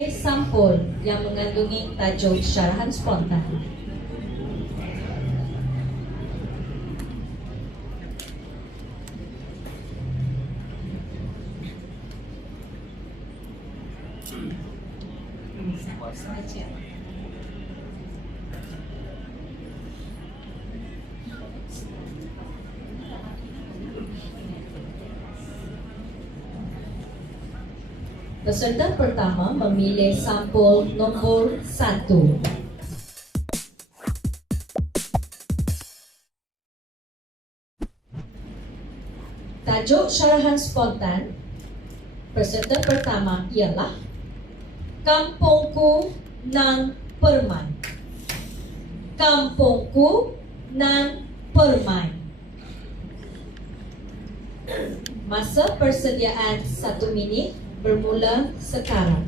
Sampul yang mengandungi tajuk syarahan spontan. Peserta pertama memilih sampul nombor 1. Tajuk syarahan spontan peserta pertama ialah Kampungku Nan Permai. Kampungku Nan Permai. Masa persediaan 1 minit bermula sekarang.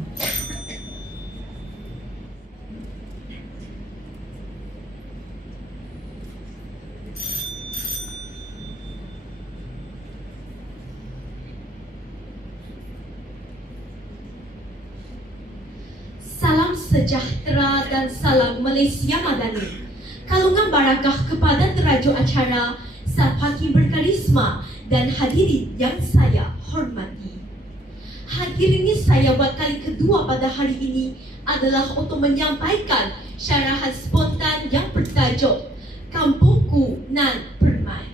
Salam sejahtera dan salam Malaysia Madani. Kalungan barakah kepada terajuk acara Sapaki Berkarisma dan hadirin yang saya hormati. Hadir ini saya buat kali kedua pada hari ini adalah untuk menyampaikan syarahan spontan yang bertajuk Kampungku Nan Permai.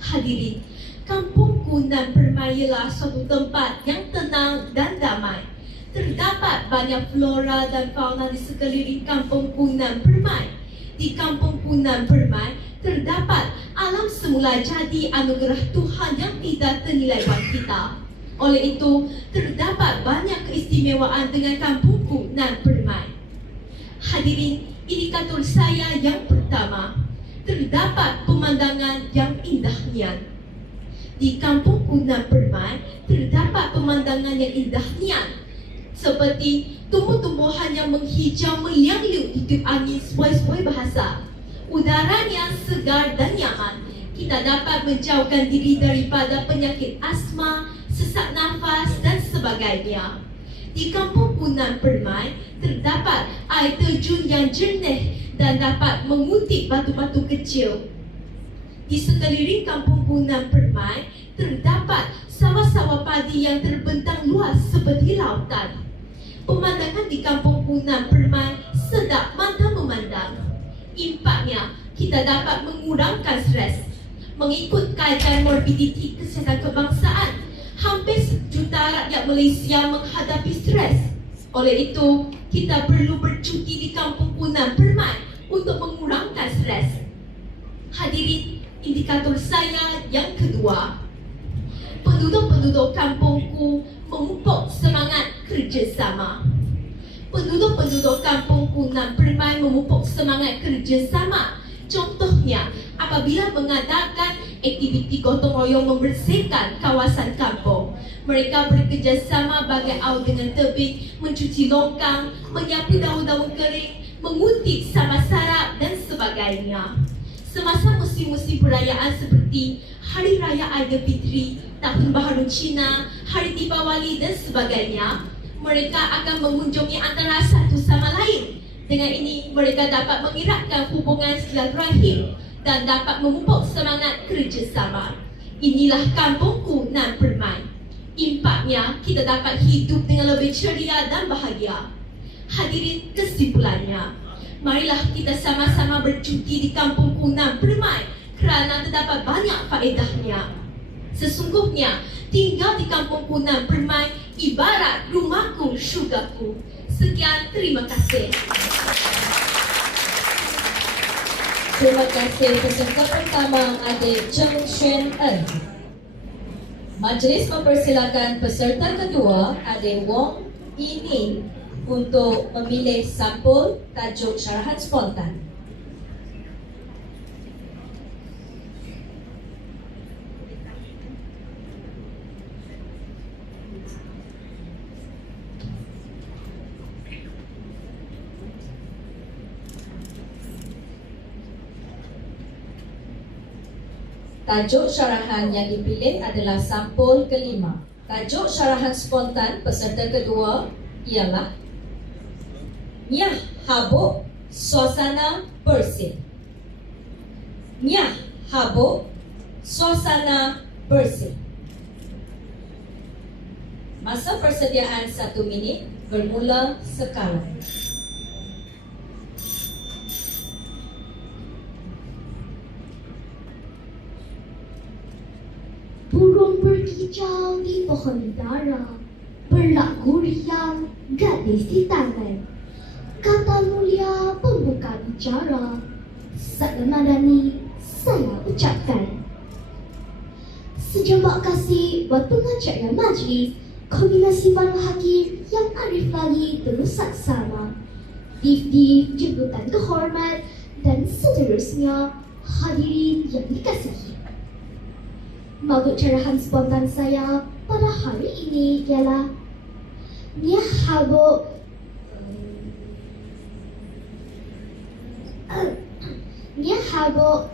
Hadirin, Kampungku Nan Permai ialah suatu tempat yang tenang dan damai. Terdapat banyak flora dan fauna di sekeliling Kampungku Nan Permai. Di Kampungku Nan Permai terdapat alam semula jadi anugerah Tuhan yang tidak ternilai buat kita. Oleh itu, terdapat banyak keistimewaan dengan Kampungku Nan Permai. Hadirin, indikator saya yang pertama, terdapat pemandangan yang indah nian. Di Kampungku Nan Permai terdapat pemandangan yang indah nian, seperti tumbuh-tumbuhan yang menghijau meliang-liang di tiup angin sepoi-sepoi bahasa. Udaranya segar dan nyaman. Kita dapat menjauhkan diri daripada penyakit asma, sesak nafas dan sebagainya. Di Kampungku Nan Permai terdapat air terjun yang jernih dan dapat mengutip batu-batu kecil. Di sekeliling Kampungku Nan Permai terdapat sawah-sawah padi yang terbentang luas seperti lautan. Pemandangan di Kampungku Nan Permai sedap mata memandang. Impaknya, kita dapat mengurangkan stres. Mengikut kaedah morbiditi kesihatan kebangsaan, hampir 1 juta rakyat Malaysia menghadapi stres. Oleh itu, kita perlu bercuti di Kampungku Nan Permai untuk mengurangkan stres. Hadirin, indikator saya yang kedua, penduduk-penduduk kampungku memupuk semangat kerjasama. Penduduk-penduduk Kampungku Nan Permai memupuk semangat kerjasama. Contohnya, apabila mengadakan aktiviti gotong royong membersihkan kawasan kampung, mereka bekerjasama bagai awal dengan tebing, mencuci longkang, menyapu daun-daun kering, mengutip sama sarap dan sebagainya. Semasa musim-musim perayaan seperti Hari Raya Aidilfitri, Tahun Baharu Cina, Hari Deepawali dan sebagainya, mereka akan mengunjungi antara satu sama lain. Dengan ini, mereka dapat mengeratkan hubungan silaturahim dan dapat memupuk semangat kerjasama. Inilah Kampungku Nan Permai. Impaknya, kita dapat hidup dengan lebih ceria dan bahagia. Hadirin, kesimpulannya, marilah kita sama-sama bercuti di Kampungku Nan Permai kerana terdapat banyak faedahnya. Sesungguhnya, tinggal di Kampungku Nan Permai ibarat rumahku, syurgaku. Sekian, terima kasih. Terima kasih peserta pertama adik Cheng Xuan En. Majlis mempersilakan peserta kedua adik Wong Yi Ning untuk memilih sampul tajuk syarahan spontan. Tajuk syarahan yang dipilih adalah sampul kelima. Tajuk syarahan spontan peserta kedua ialah Nyah Habuk suasana bersih. Nyah Habuk suasana bersih. Masa persediaan 1 minit bermula sekarang. Burung berkicau di pohon dara, berlagu riang gadis di tangan. Kata mulia pembuka bicara, Salam Madani saya ucapkan. Sejambak kasih buat pengacara majlis, kombinasi Banu Hakim yang arif lagi terus saksama. Dif-dif jemputan kehormat dan seterusnya hadirin yang dikasihi. Maksud cerahan spontan saya pada hari ini ialah Nyah Habuk Nyah Habuk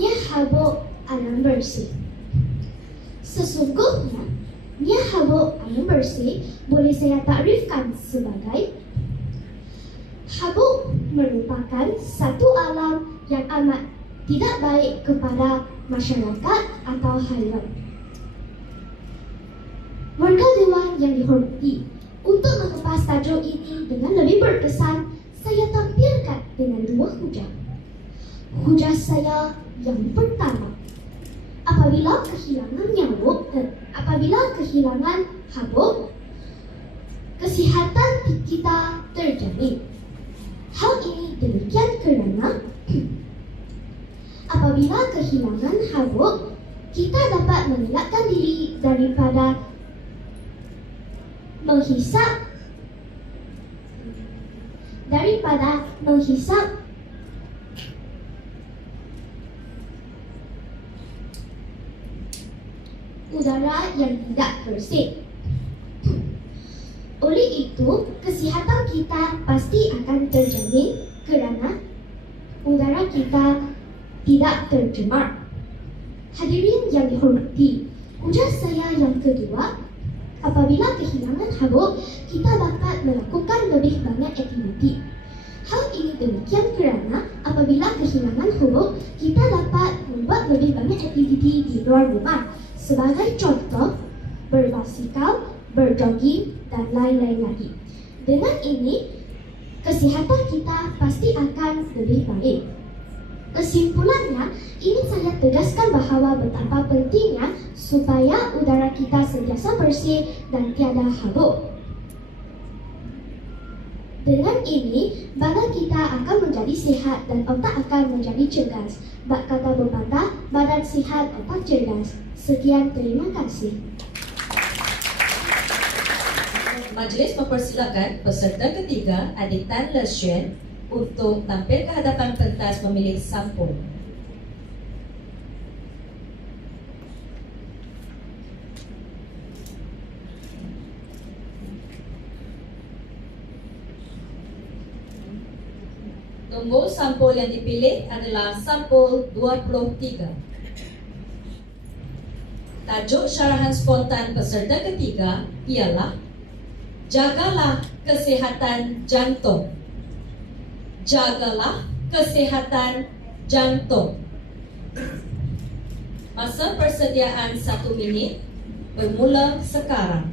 Nyah Habuk alam bersih. Sesungguhnya Nyah Habuk alam bersih boleh saya takrifkan sebagai habuk merupakan satu alam yang amat tidak baik kepada masyarakat atau haiwan. Warga dewan yang dihormati, untuk mengepas tajuk ini dengan lebih berkesan, saya tampilkan dengan 2 hujah. Hujah saya yang pertama, apabila kehilangan nyamuk dan apabila kehilangan habuk, kesihatan kita terjamin. Hal ini demikian kerana apabila kehilangan habuk, kita dapat mengelakkan diri daripada menghisap udara yang tidak bersih. Oleh itu, kesihatan kita pasti akan terjamin kerana udara kita tidak tercemar. Hadirin yang dihormati, hujah saya yang kedua, apabila kehilangan habuk, kita dapat melakukan lebih banyak aktiviti. Hal ini demikian kerana apabila kehilangan habuk, kita dapat membuat lebih banyak aktiviti di luar rumah. Sebagai contoh, berbasikal, berjogging, dan lain-lain lagi. Dengan ini, kesihatan kita pasti akan lebih baik. Kesimpulannya, ini saya tegaskan bahawa betapa pentingnya supaya udara kita sentiasa bersih dan tiada habuk. Dengan ini, badan kita akan menjadi sihat dan otak akan menjadi cergas. Bak kata pepatah, badan sihat, otak cerdas. Sekian, terima kasih. Majlis mempersilakan peserta ketiga Adik Tan Le Xuan untuk tampil ke hadapan pentas memilih sampul. Nombor sampul yang dipilih adalah sampul 23. Tajuk syarahan spontan peserta ketiga ialah Jagalah kesihatan jantung. Jagalah kesihatan jantung. Masa persediaan 1 minit bermula sekarang.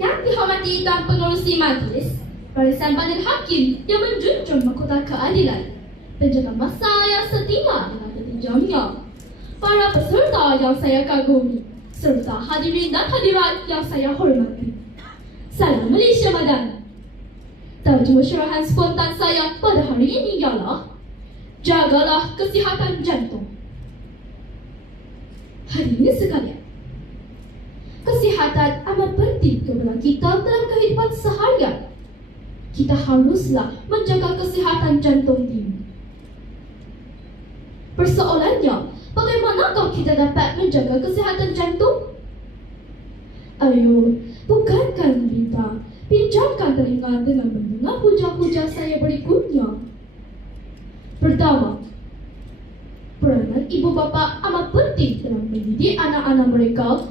Yang dihormati Tuan Pengerusi Majlis, Barisan Bandar Hakim yang menjunjung mahkota keadilan, penjaga masa yang setima dengan petinjamnya, para peserta yang saya kagumi, serta hadirin dan hadirat yang saya hormati. Salam Malaysia Madani. Tajuk syarahan spontan saya pada hari ini ialah Jagalah kesihatan jantung. Hadirin sekalian, kesihatan amat penting kepada kita dalam kehidupan seharian. Kita haruslah menjaga kesihatan jantung ini. Persoalannya, bagaimanakah kita dapat menjaga kesihatan jantung? Ayo, Bukankah Lita? Pinjamkan telinga dengan mendengar puja-puja saya berikutnya. Pertama, peranan ibu bapa amat penting dalam mendidik anak-anak mereka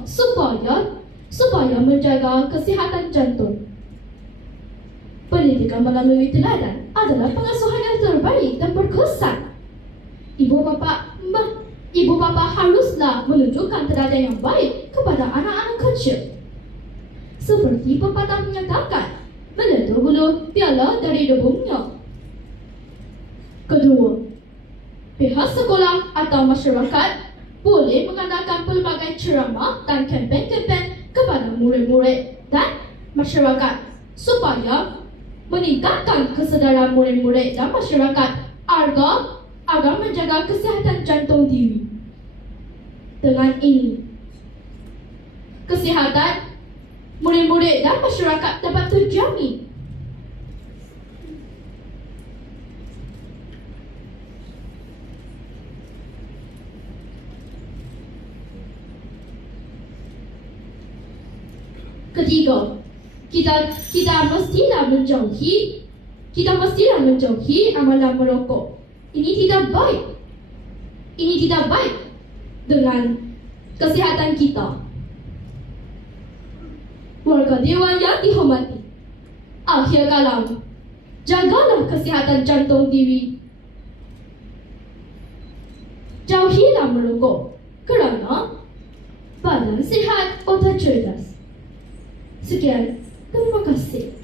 supaya menjaga kesihatan jantung. Pendidikan melalui teladan adalah pengasuhan yang terbaik dan berkesan. Ibu bapa haruslah menunjukkan teladan yang baik kepada anak-anak kecil. Seperti pepatah menyatakan, meletup bulu piala dari debunya. Kedua, pihak sekolah atau masyarakat boleh mengadakan pelbagai ceramah dan kempen-kempen kepada murid-murid dan masyarakat supaya meningkatkan kesedaran murid-murid dan masyarakat agar menjaga kesihatan jantung diri. Dengan ini, kesihatan murid-murid dan masyarakat dapat terjamin. Ketiga, kita mestilah menjauhi amalan merokok. Ini tidak baik dengan kesihatan kita. Warga Dewan yang dihormati, akhir kalam, jagalah kesihatan jantung diri. Jauhilah merokok kerana badan sihat, otak cerdas. Sekian, terima kasih.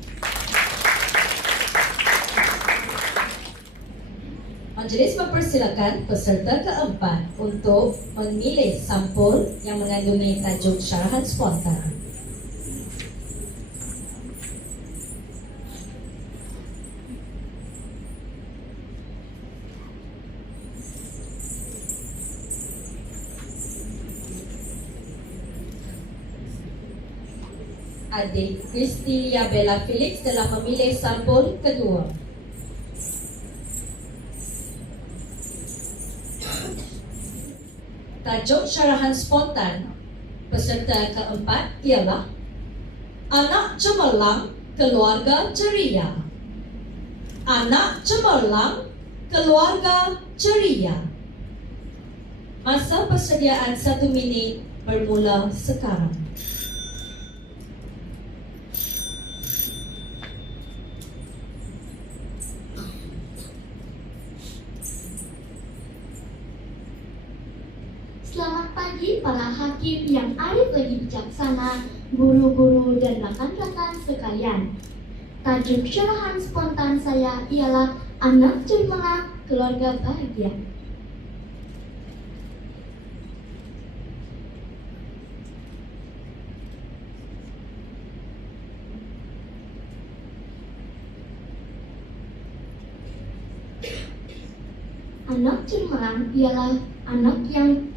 Majelis mempersilakan peserta keempat untuk memilih sampul yang mengandungi tajuk syarahan spontan. Adik Kristilia Bella Felix telah memilih sampul kedua. Tajuk syarahan spontan peserta keempat ialah Anak Cemerlang Keluarga Ceria. Anak Cemerlang Keluarga Ceria. Masa persediaan 1 minit bermula sekarang. Selamat pagi para hakim yang arif lagi bijaksana, guru-guru dan rekan-rekan sekalian. Tajuk syarahan spontan saya ialah Anak Cemerlang Keluarga Bahagia. Anak cemerlang ialah anak yang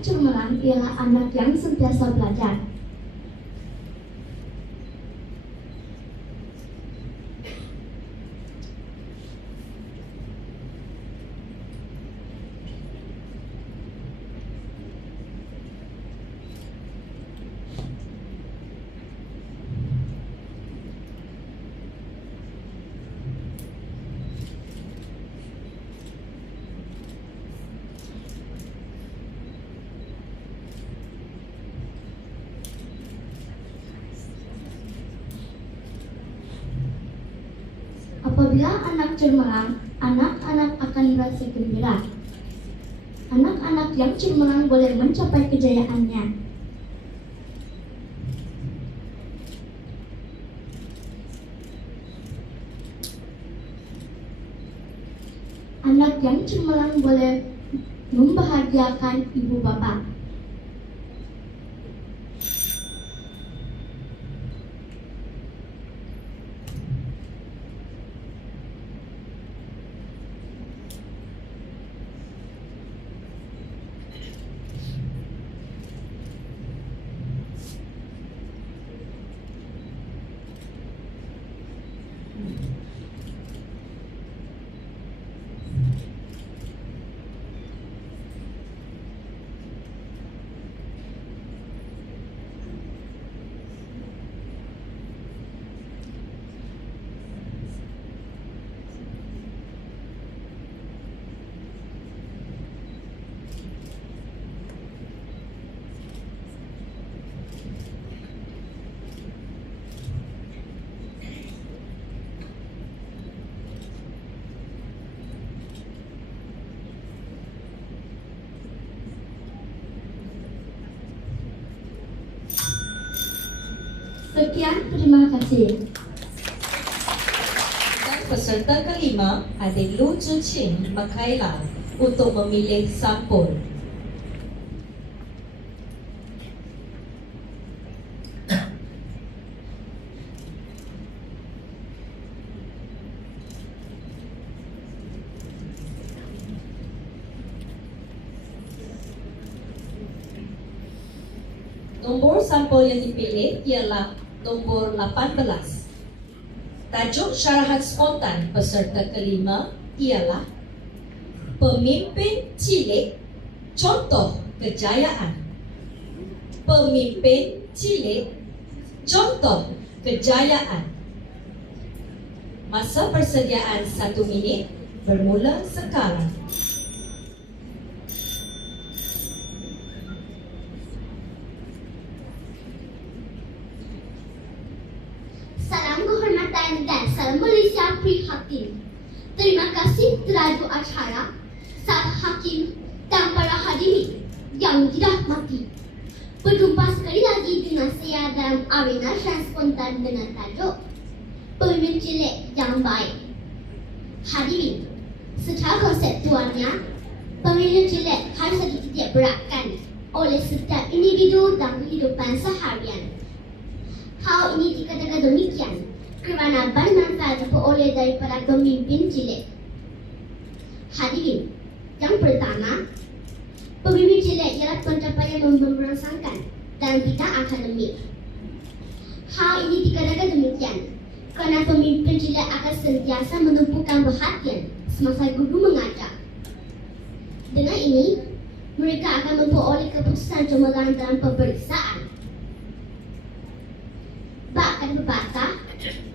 cemerlang ialah anak yang sentiasa belajar. Apabila anak cemerlang, anak-anak akan merasa gembira. Anak-anak yang cemerlang boleh mencapai kejayaannya. Anak yang cemerlang boleh membahagiakan ibu bapa. Sekian, terima kasih. Dan peserta kelima, adik Lu Zhiqing Makaila untuk memilih sampul. Nombor sampul yang dipilih ialah nombor 18. Tajuk syarahan spontan peserta kelima ialah Pemimpin Cilik Contoh Kejayaan. Pemimpin Cilik Contoh Kejayaan. Masa persediaan 1 minit bermula sekarang. Salam kehormatan dan salam Malaysia prihatin. Terima kasih terhadap acara, Sat Hakim dan para hadirin yang dirahmati. Berjumpa sekali lagi dengan saya dalam arena syarahan spontan dengan tajuk Pemimpin Cilik yang Baik. Hadirin, secara konseptualnya, pemimpin cilik harus dititik beratkan oleh setiap individu dalam kehidupan seharian. Hal ini dikatakan demikian kerana banyak manfaat diperoleh daripada pemimpin cilik. Hadirin, yang pertama, pemimpin cilik ialah pencapaian yang memberangsangkan dalam bidang akademik. Hal ini dikatakan demikian kerana pemimpin cilik akan sentiasa menumpukan perhatian semasa guru mengajar. Dengan ini, mereka akan memperoleh keputusan cemerlang dalam peperiksaan. Bak kata pepatah,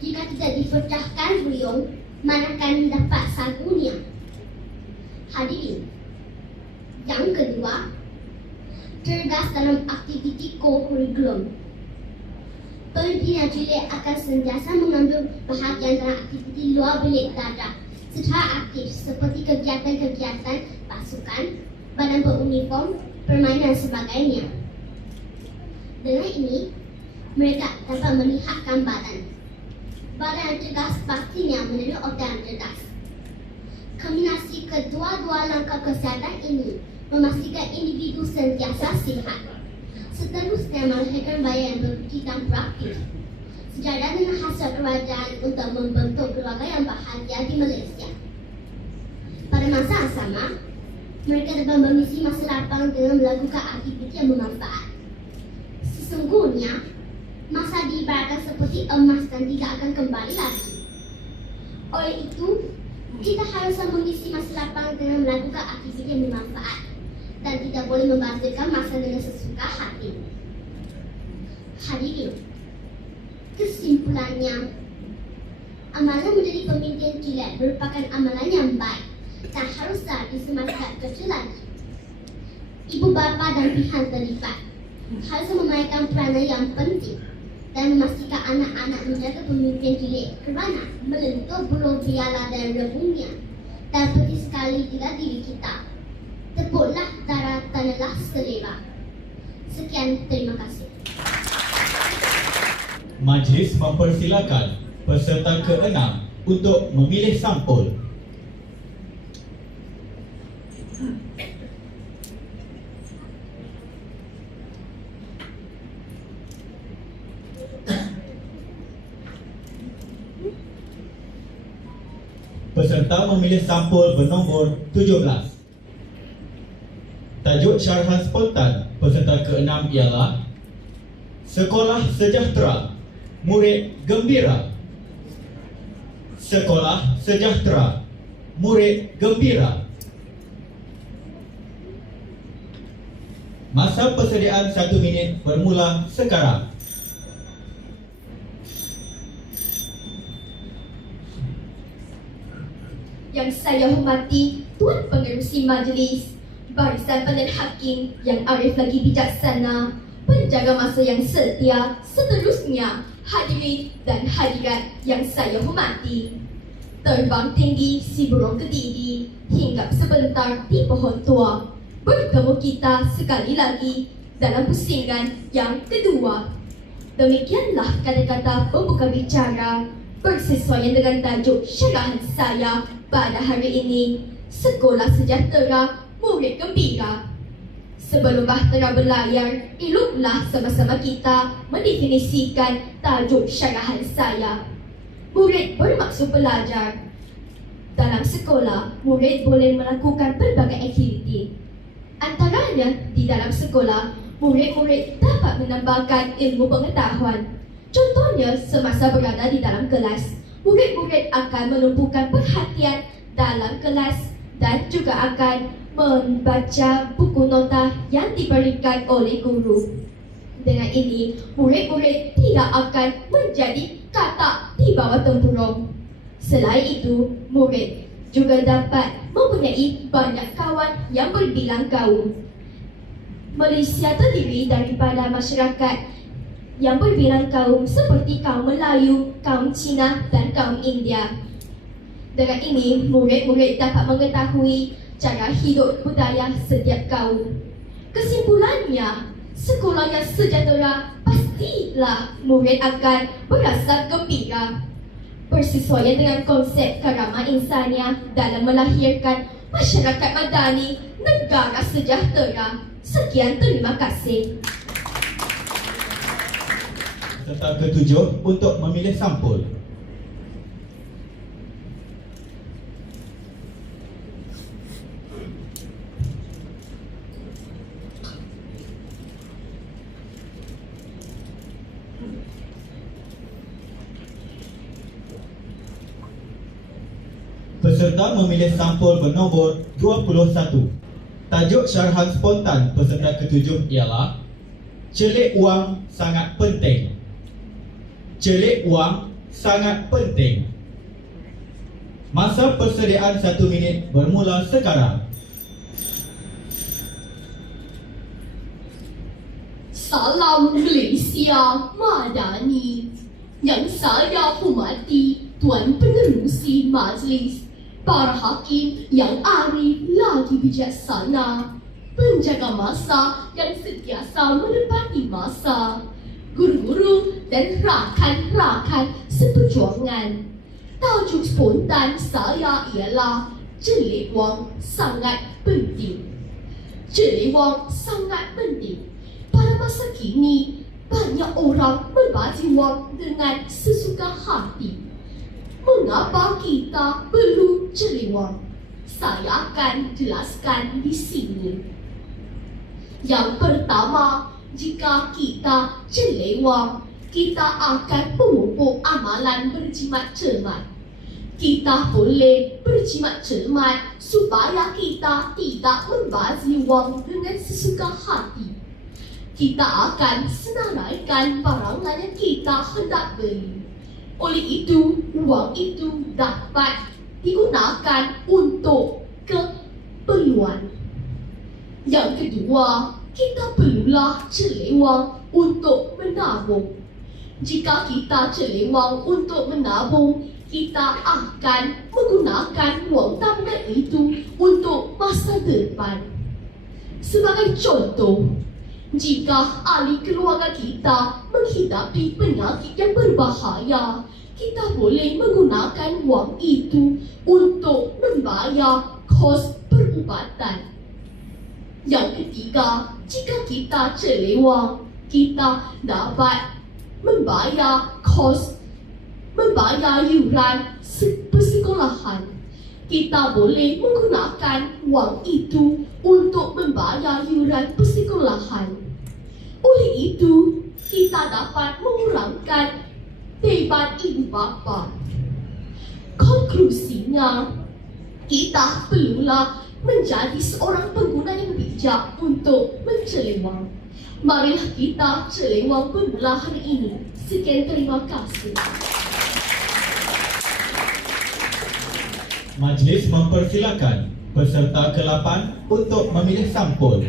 jika tidak dipecahkan beliung, manakan dapat sagunya. Hadirin, yang kedua, cerdas dalam aktiviti co-curriculum. Pemimpin yang cilik akan sentiasa mengambil bahagian dalam aktiviti luar bilik dadah secara aktif seperti kegiatan-kegiatan pasukan, badan beruniform, permainan dan sebagainya. Dengan ini, mereka dapat melihatkan badan. Badan yang cerdas pastinya menjadi otak yang cerdas. Kombinasi kedua-dua langkah kesihatan ini memastikan individu sentiasa sihat. Seterusnya melahirkan bayar yang berbukti dan praktis. Sejalan dengan hasil kerajaan untuk membentuk keluarga yang bahagia di Malaysia. Pada masa yang sama, mereka dapat mengisi masa lapang dengan melakukan aktiviti yang bermanfaat. Sesungguhnya, masa diibaratkan seperti emas dan tidak akan kembali lagi. Oleh itu, kita harus mengisi masa lapang dengan melakukan aktiviti yang bermanfaat dan tidak boleh membazirkan masa dengan sesuka hati. Hadirin, kesimpulannya, amalan menjadi pemimpin cilik merupakan amalan yang baik dan haruslah disematkan kecil lagi. Ibu bapa dan pihak terlibat harus memainkan peranan yang penting dan memastikan anak-anak menjaga pemimpin cilik kerana melentur bulu biala dan rebungnya dan penting sekali dalam diri kita. Tepuklah darah, tanahlah selera. Sekian, terima kasih. Majlis mempersilakan peserta ke-6 untuk memilih sampul. Peserta memilih sampul bernombor 17. Tajuk syarahan spontan peserta ke-6 ialah Sekolah Sejahtera, Murid Gembira. Sekolah Sejahtera, Murid Gembira. Masa persediaan 1 minit bermula sekarang. Yang saya hormati Tuan Pengerusi Majlis, barisan panel hakim yang arif lagi bijaksana, penjaga masa yang setia, seterusnya hadirin dan hadirat yang saya hormati. Terbang tinggi si burung kedidi, hinggap sebentar di pohon tua. Bertemu kita sekali lagi dalam pusingan yang kedua. Demikianlah kata-kata pembuka bicara bersesuaian dengan tajuk syarahan saya pada hari ini, Sekolah Sejahtera, Murid Gembira. Sebelum bahtera berlayar, eloklah sama-sama kita mendefinisikan tajuk syarahan saya. Murid bermaksud pelajar. Dalam sekolah, murid boleh melakukan pelbagai aktiviti. Antaranya, di dalam sekolah, murid-murid dapat menambahkan ilmu pengetahuan. Contohnya, semasa berada di dalam kelas, murid-murid akan menumpukan perhatian dalam kelas dan juga akan membaca buku nota yang diberikan oleh guru. Dengan ini, murid-murid tidak akan menjadi katak di bawah tempurung. Selain itu, murid juga dapat mempunyai banyak kawan yang berbilang kaum. Malaysia terdiri daripada masyarakat yang berbilang kaum seperti kaum Melayu, kaum Cina dan kaum India. Dengan ini, murid-murid dapat mengetahui cara hidup budaya setiap kaum. Kesimpulannya, sekolah yang sejahtera pastilah murid akan berasa gembira. Bersesuaian dengan konsep kerama insaniah dalam melahirkan masyarakat madani, negara sejahtera. Sekian, terima kasih. Peserta ketujuh untuk memilih sampul. Peserta memilih sampul bernombor 21. Tajuk syarahan spontan peserta ketujuh ialah Celik wang sangat penting. Celik wang sangat penting. Masa persediaan 1 minit bermula sekarang. Salam Malaysia Madani. Yang saya hormati Tuan Pengerusi Majlis, para hakim yang arif lagi bijaksana, penjaga masa yang sentiasa menepati masa, guru-guru dan rakan-rakan seperjuangan. Tajuk spontan saya ialah Celik wang sangat penting. Celik wang sangat penting. Pada masa kini, banyak orang membagi wang dengan sesuka hati. Mengapa kita perlu celik wang? Saya akan jelaskan di sini. Yang pertama, jika kita celik wang, kita akan memupuk amalan berjimat cermat. Kita boleh berjimat cermat supaya kita tidak membagi wang dengan sesuka hati. Kita akan senaraikan barangan yang kita hendak beli. Oleh itu, wang itu dapat digunakan untuk keperluan. Yang kedua, kita perlulah celik wang untuk menabung. Jika kita celik wang untuk menabung, kita akan menggunakan wang tabungan itu untuk masa depan. Sebagai contoh, jika ahli keluarga kita menghidapi penyakit yang berbahaya, kita boleh menggunakan wang itu untuk membayar kos perubatan. Yang ketiga, jika kita celik wang, kita dapat membayar yuran persekolahan. Kita boleh menggunakan wang itu untuk membayar yuran persekolahan. Oleh itu, kita dapat mengurangkan beban ibu bapa. Konklusinya, kita perlulah menjadi seorang pengguna yang bijak untuk mencelik wang. Marilah kita celik wang bermula hari ini. Sekian, terima kasih. Majlis mempersilakan peserta ke-8 untuk memilih sampul.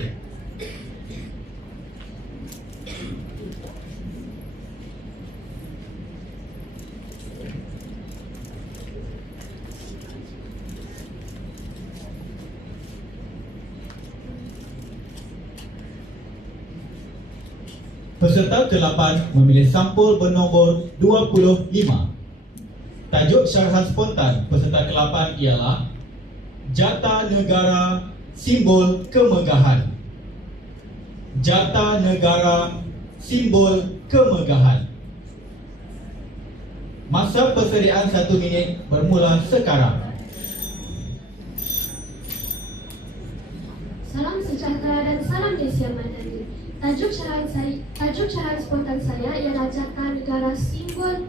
Peserta ke-8 memilih sampul bernombor 25. Tajuk syarahan spontan peserta ke-8 ialah Jata Negara Simbol Kemegahan. Jata Negara Simbol Kemegahan. Masa persediaan 1 minit bermula sekarang. Salam sejahtera dan salam Malaysia Madani. Tajuk syarahan spontan saya ialah Jata Negara Simbol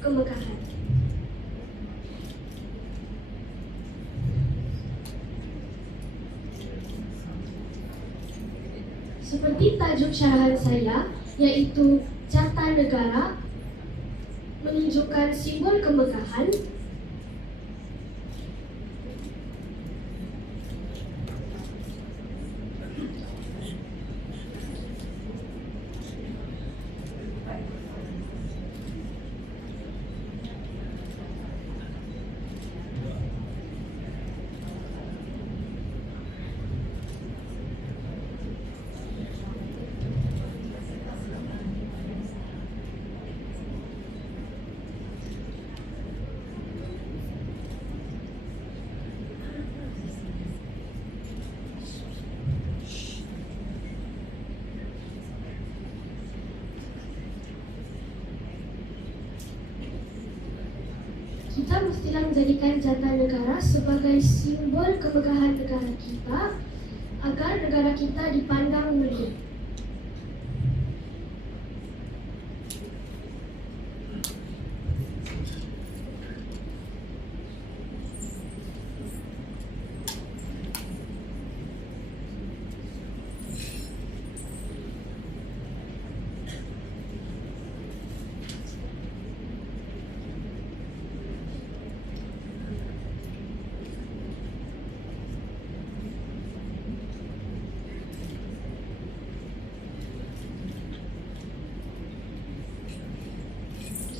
Kemegahan. Seperti tajuk syarahan saya, yaitu Jata Negara menunjukkan simbol kemegahan. Kita mestilah menjadikan jata negara sebagai simbol kemegahan negara kita agar negara kita dipandang mulia.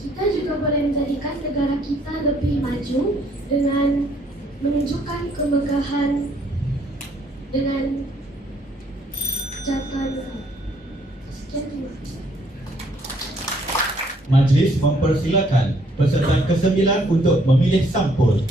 Kita juga boleh menjadikan negara kita lebih maju dengan menunjukkan kemegahan dengan jata negara. Sekian, terima kasih. Majlis mempersilakan peserta ke-9 untuk memilih sampul.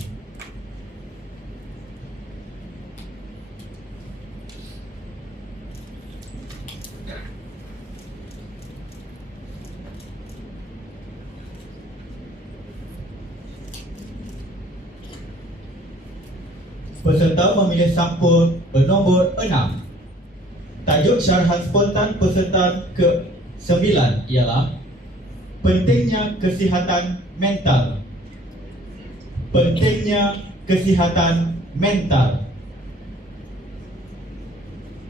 Peserta memilih sampul bernombor 6. Tajuk syarahan spontan peserta ke-9 ialah Pentingnya Kesihatan Mental. Pentingnya Kesihatan Mental.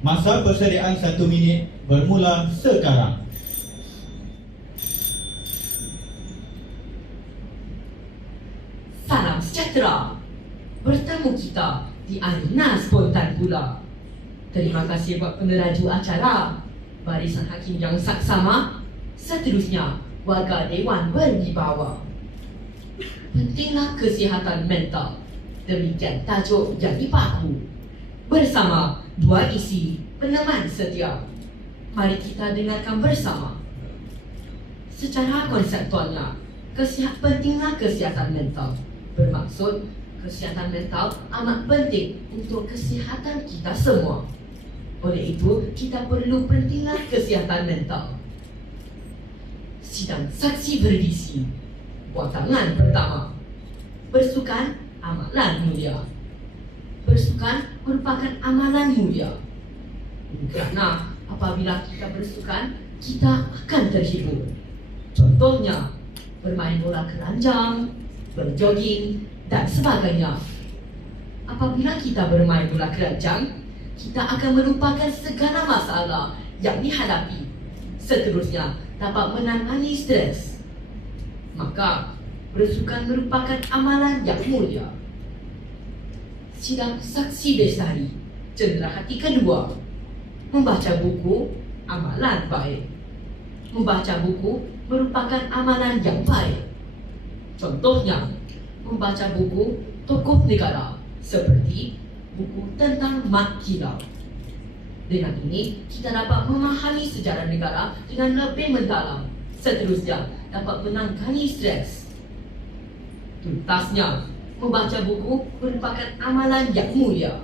Masa persediaan 1 minit bermula sekarang. Salam sejahtera. Bertemu kita di arena spontan pula. Terima kasih buat pengeraju acara, barisan hakim yang saksama. Seterusnya, warga dewan berwibawa. Pentinglah kesihatan mental. Demikian tajuk yang dipaku. Bersama dua isi peneman setia. Mari kita dengarkan bersama. Secara konseptualnya, pentinglah kesihatan mental bermaksud kesihatan mental amat penting untuk kesihatan kita semua. Oleh itu, kita perlu pentinglah kesihatan mental. Sidang saksi berdisi. Buatangan pertama. Bersukan amalan mulia. Bersukan merupakan amalan mulia. Kerana apabila kita bersukan, kita akan terhibur. Contohnya, bermain bola keranjang, berjoging dan sebagainya. Apabila kita bermain bola keranjang, kita akan melupakan segala masalah yang dihadapi. Seterusnya, dapat menangani stres. Maka, bersukan merupakan amalan yang mulia. Sidang saksi bestari. Cenderahati kedua. Membaca buku, amalan baik. Membaca buku merupakan amalan yang baik. Contohnya, membaca buku tokoh negara seperti buku tentang Mat Kilau. Dengan ini, kita dapat memahami sejarah negara dengan lebih mendalam. Seterusnya, dapat menangani stres. Tuntasnya, membaca buku merupakan amalan yang mulia.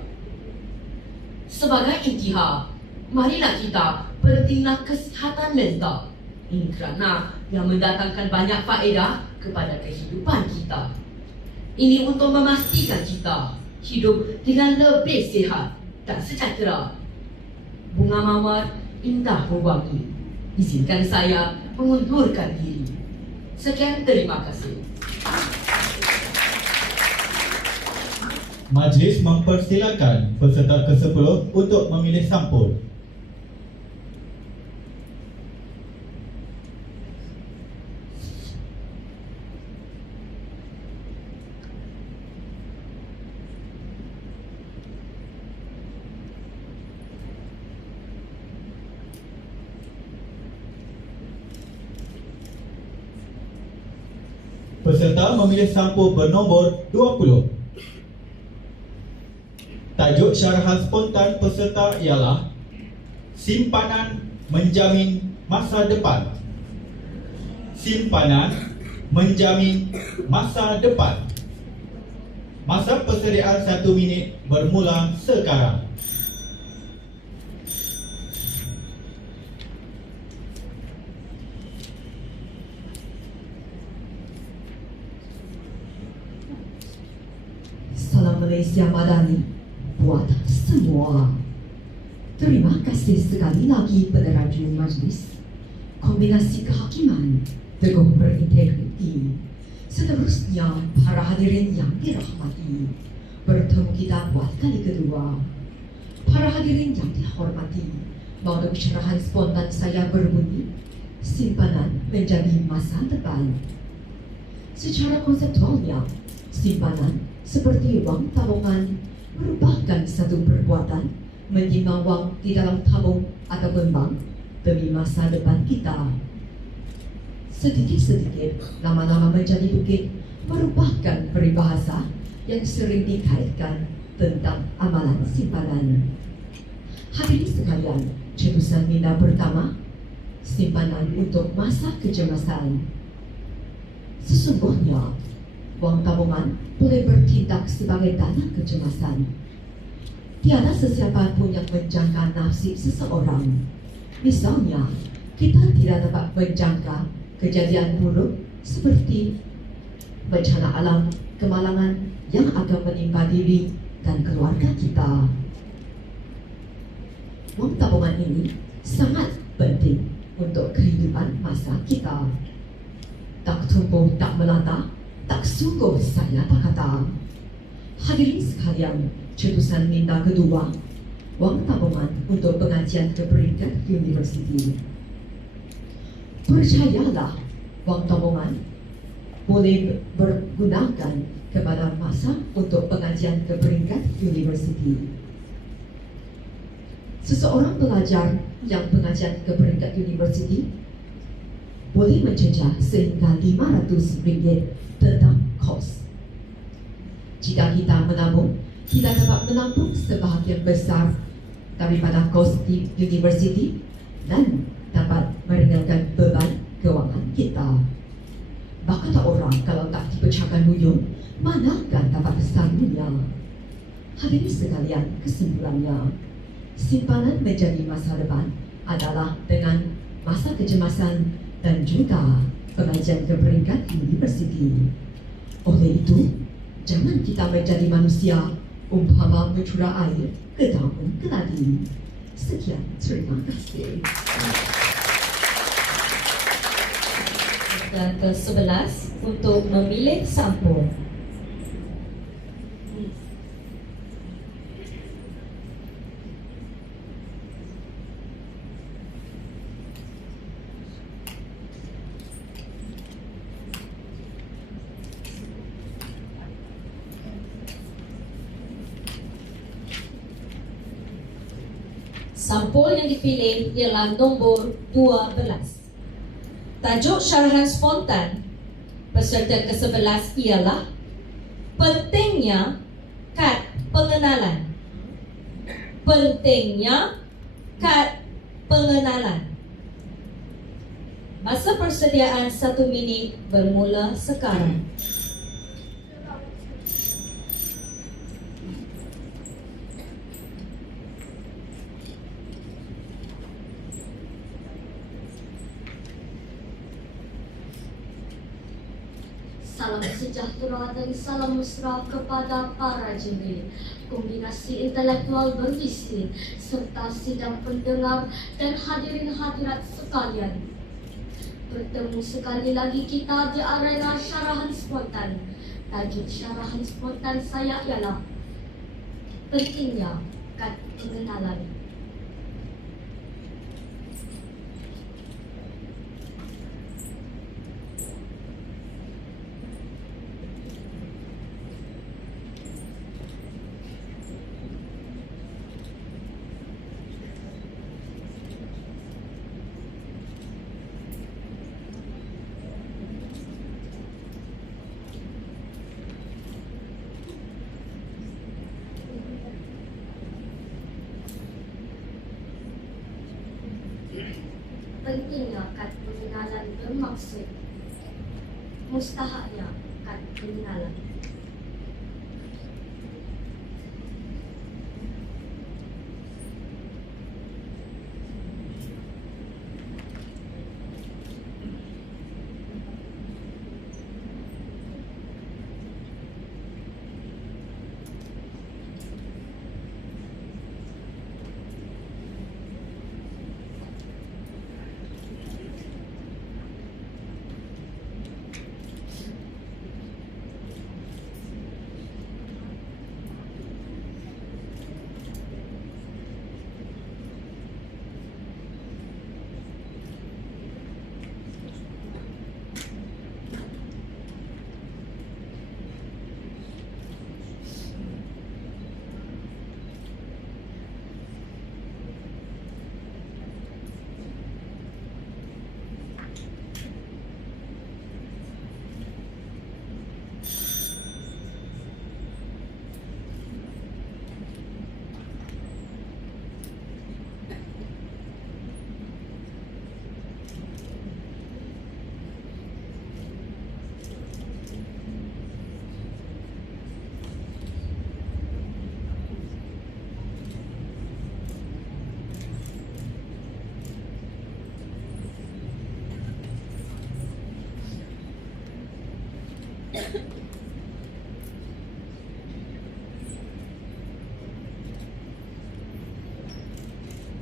Sebagai intihar, marilah kita pentinglah kesihatan mental. Ini kerana yang mendatangkan banyak faedah kepada kehidupan kita. Ini untuk memastikan kita hidup dengan lebih sihat dan sejahtera. Bunga mawar indah berwangi. Izinkan saya mengundurkan diri. Sekian, terima kasih. Majlis mempersilakan peserta ke-10 untuk memilih sampul. Peserta memilih sampul bernombor 20. Tajuk syarahan spontan peserta ialah Simpanan Menjamin Masa Depan. Simpanan Menjamin Masa Depan. Masa persediaan 1 minit bermula sekarang. Salam Malaysia Madani buat semua. Terima kasih sekali lagi peneraju majlis. Kombinasi kehakiman, teguh berintegriti. Seterusnya, para hadirin yang dirahmati, bertemu kita buat kali kedua. Para hadirin yang dihormati, maklum syarahan spontan saya berbunyi, simpanan menjadi masa depan. Secara konseptualnya, simpanan seperti wang tabungan merupakan satu perbuatan menyimpan wang di dalam tabung ataupun bank demi masa depan kita. Sedikit-sedikit, lama-lama menjadi bukit merupakan peribahasa yang sering dikaitkan tentang amalan simpanan. Hadirin sekalian, cetusan minda pertama, simpanan untuk masa kecemasan. Sesungguhnya, wang tabungan boleh bertindak sebagai dana kecemasan. Tiada sesiapa pun yang menjangka nasib seseorang. Misalnya, kita tidak dapat menjangka kejadian buruk seperti bencana alam, kemalangan yang akan menimpa diri dan keluarga kita. Wang tabungan ini sangat penting untuk kehidupan masa kita. Tak tumbuh, tak melata, tak sungguh saya tak kata. Hadirin sekalian, cetusan minda kedua, wang tabungan untuk pengajian ke peringkat universiti. Percayalah, wang tabungan boleh bergunakan kepada masa untuk pengajian ke peringkat universiti. Seseorang pelajar yang pengajian ke peringkat universiti boleh mencecah sehingga RM500 tentang kos. Jika kita menabung, kita dapat menampung sebahagian besar daripada kos di universiti dan dapat meringankan beban kewangan kita. Berkata orang, kalau tak dipecahkan buyung, manakah dapat sanggupnya? Hadirin sekalian, kesimpulannya, simpanan menjadi masa depan adalah dengan masa kecemasan dan juga pengajian ke peringkat universiti. Oleh itu, jangan kita menjadi manusia umpama mencurah air ke daun keladi. Sekian, terima kasih. Dan ke-11 untuk memilih sampul. Sampul yang dipilih ialah nombor 12. Tajuk syarahan spontan peserta ke-11 ialah Pentingnya Kad Pengenalan. Pentingnya Kad pengenalan. Masa persediaan 1 minit bermula sekarang. Salam sejahtera dan salam mesra kepada para juri, kombinasi intelektual bervisi, serta sidang pendengar dan hadirin hadirat sekalian. Bertemu sekali lagi kita di arena syarahan spontan. Tajuk syarahan spontan saya ialah pentingnya kad pengenalan. Pentingnya kad pengenalan bermaksud mustahaknya kad pengenalan.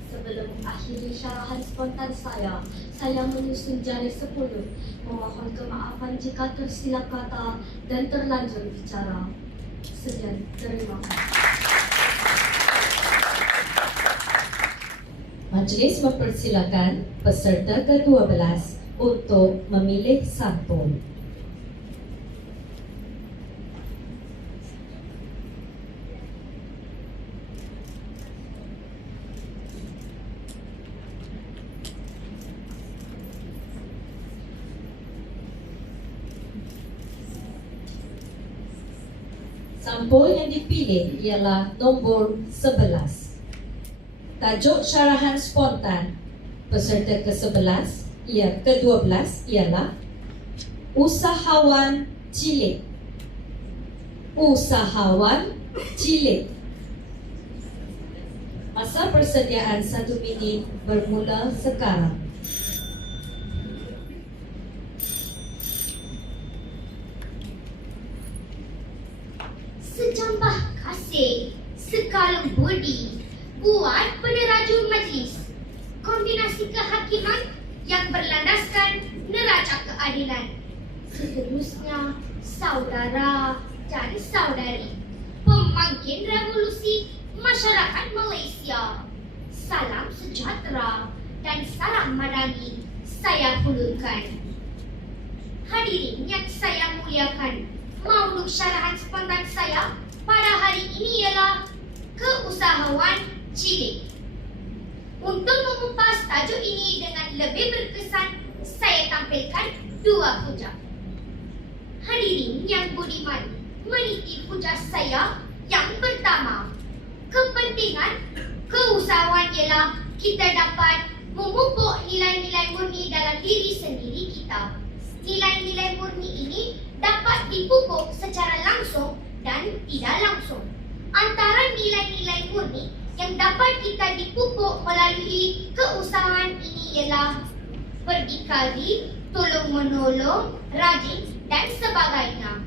Sebelum akhiri syarahan spontan saya menyusun jari 10. Memohon kemaafan jika tersilap kata dan terlanjur bicara. Sekian, terima kasih. Majlis mempersilakan peserta ke-12 untuk memilih sampul. Sampul yang dipilih ialah nombor 11. Tajuk syarahan spontan peserta ke-11 ke-12 ialah usahawan cilik. Usahawan cilik. Masa persediaan 1 minit bermula sekarang. Sejambah kasih, sekalum budi buat peneraju majlis. Kombinasi kehakiman yang berlandaskan neraca keadilan. Seterusnya, saudara dan saudari, pemangkin revolusi masyarakat Malaysia. Salam sejahtera dan salam madani saya hulurkan. Hadirin yang saya muliakan, maulud syarahan spontan saya pada hari ini ialah keusahawan cilik. Untuk mengupas tajuk ini dengan lebih berkesan, saya tampilkan 2 hujah. Hadirin yang budiman, meniti hujah saya yang pertama. Kepentingan keusahawan ialah kita dapat memupuk nilai-nilai murni dalam diri sendiri kita. Nilai-nilai murni ini dapat dipupuk secara langsung dan tidak langsung. Antara nilai-nilai murni yang dapat kita dipupuk melalui keusahaan ini ialah berdikari, tolong-menolong, rajin dan sebagainya.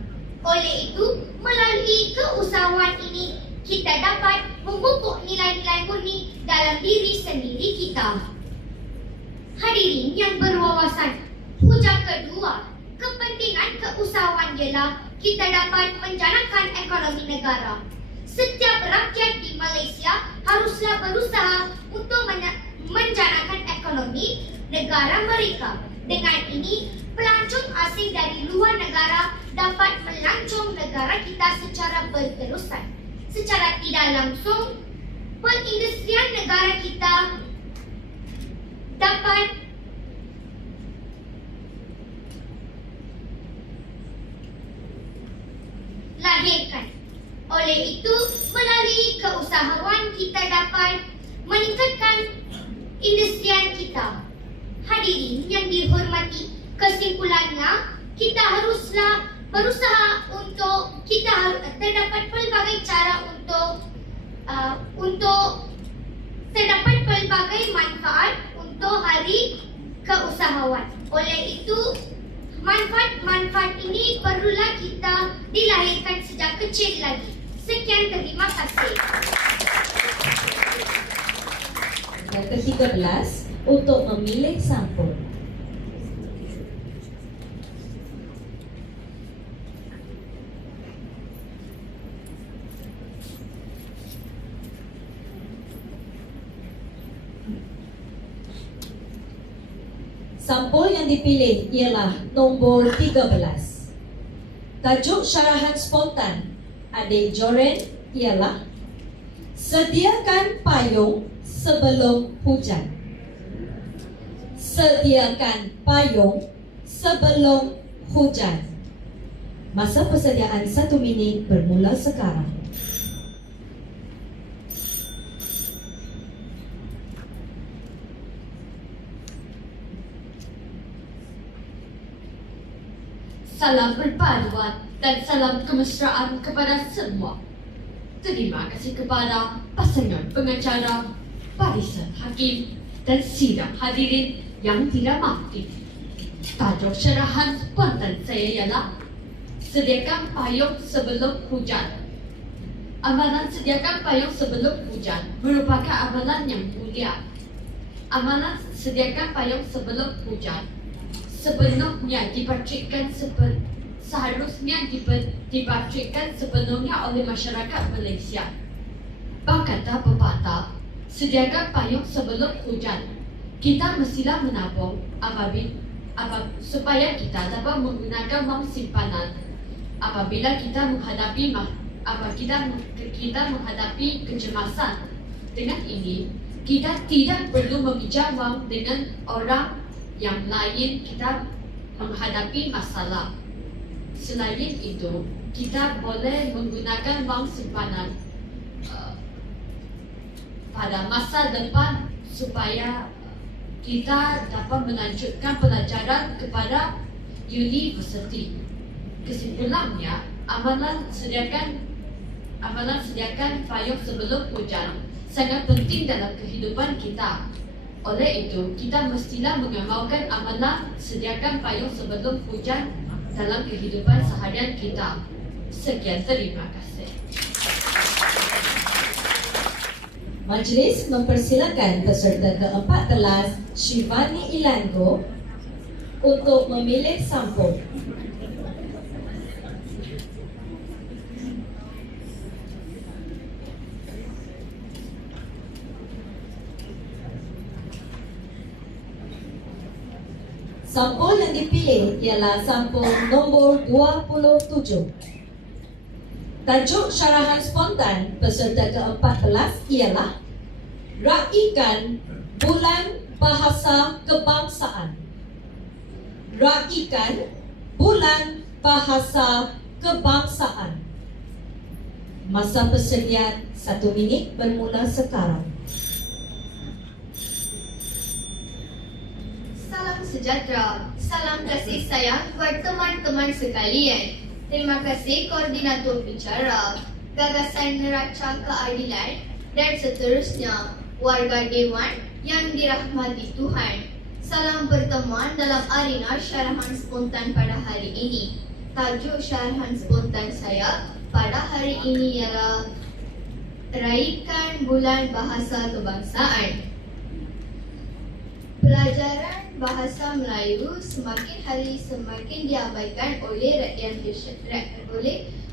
Oleh itu, melalui keusahaan ini kita dapat memupuk nilai-nilai murni dalam diri sendiri kita. Hadirin yang berwawasan, hujah kedua, kepentingan keusahaan ialah kita dapat menjanakan ekonomi negara. Setiap rakyat di Malaysia haruslah berusaha untuk menjanakan ekonomi negara mereka. Dengan ini, pelancong asing dari luar negara dapat melancong negara kita secara berterusan. Secara tidak langsung, perindustrian negara kita dapat lahirkan. Oleh itu, melalui keusahawan kita dapat meningkatkan industrian kita. Hadirin yang dihormati, kesimpulannya kita haruslah berusaha untuk terdapat pelbagai cara untuk terdapat pelbagai manfaat untuk hari keusahawan. Oleh itu, manfaat-manfaat ini perlulah kita dilahirkan sejak kecil lagi. Sekian, terima kasih. Yang ke-13, untuk memilih sampul. Sampul yang dipilih ialah nombor 13. Tajuk syarahan spontan Adik Joren ialah sediakan payung sebelum hujan. Sediakan payung sebelum hujan. Masa persediaan 1 minit bermula sekarang. Salam perpaduan dan salam kemesraan kepada semua. Terima kasih kepada pasangan pengacara, barisan hakim dan sidang hadirin yang dirahmati. Tajuk syarahan spontan saya ialah sediakan payung sebelum hujan. Amalan sediakan payung sebelum hujan merupakan amalan yang mulia. Amalan sediakan payung sebelum hujan sepenuhnya seharusnya dipatrikkan sepenuhnya oleh masyarakat Malaysia. Berkata pepatah, sediakan payung sebelum hujan. Kita mestilah menabung supaya kita dapat menggunakan wang simpanan apabila kita menghadapi kecemasan. Dengan ini, kita tidak perlu meminjam wang dengan orang yang lain kita menghadapi masalah. Selain itu, kita boleh menggunakan wang simpanan pada masa depan supaya kita dapat melanjutkan pelajaran kepada universiti. Kesimpulannya, amalan sediakan payung sebelum hujan sangat penting dalam kehidupan kita. Oleh itu, kita mestilah mengamalkan amalan sediakan payung sebelum hujan dalam kehidupan seharian kita. Sekian, terima kasih. Majlis mempersilakan peserta ke-14 Shivani Ilango untuk memilih sampul. Sampul yang dipilih ialah sampul nombor 27. Tajuk syarahan spontan peserta ke-14 ialah Raikan Bulan Bahasa Kebangsaan. Raikan Bulan Bahasa Kebangsaan. Masa persediaan 1 minit bermula sekarang. sejahtera. Salam kasih sayang buat teman-teman sekalian. Terima kasih koordinator bicara, gagasan neraca keadilan dan seterusnya. Warga Dewan yang dirahmati Tuhan. Salam pertemuan dalam arena syarahan spontan pada hari ini. Tajuk syarahan spontan saya pada hari ini ialah Raikan Bulan Bahasa Kebangsaan. Pelajaran bahasa Melayu semakin hari semakin diabaikan oleh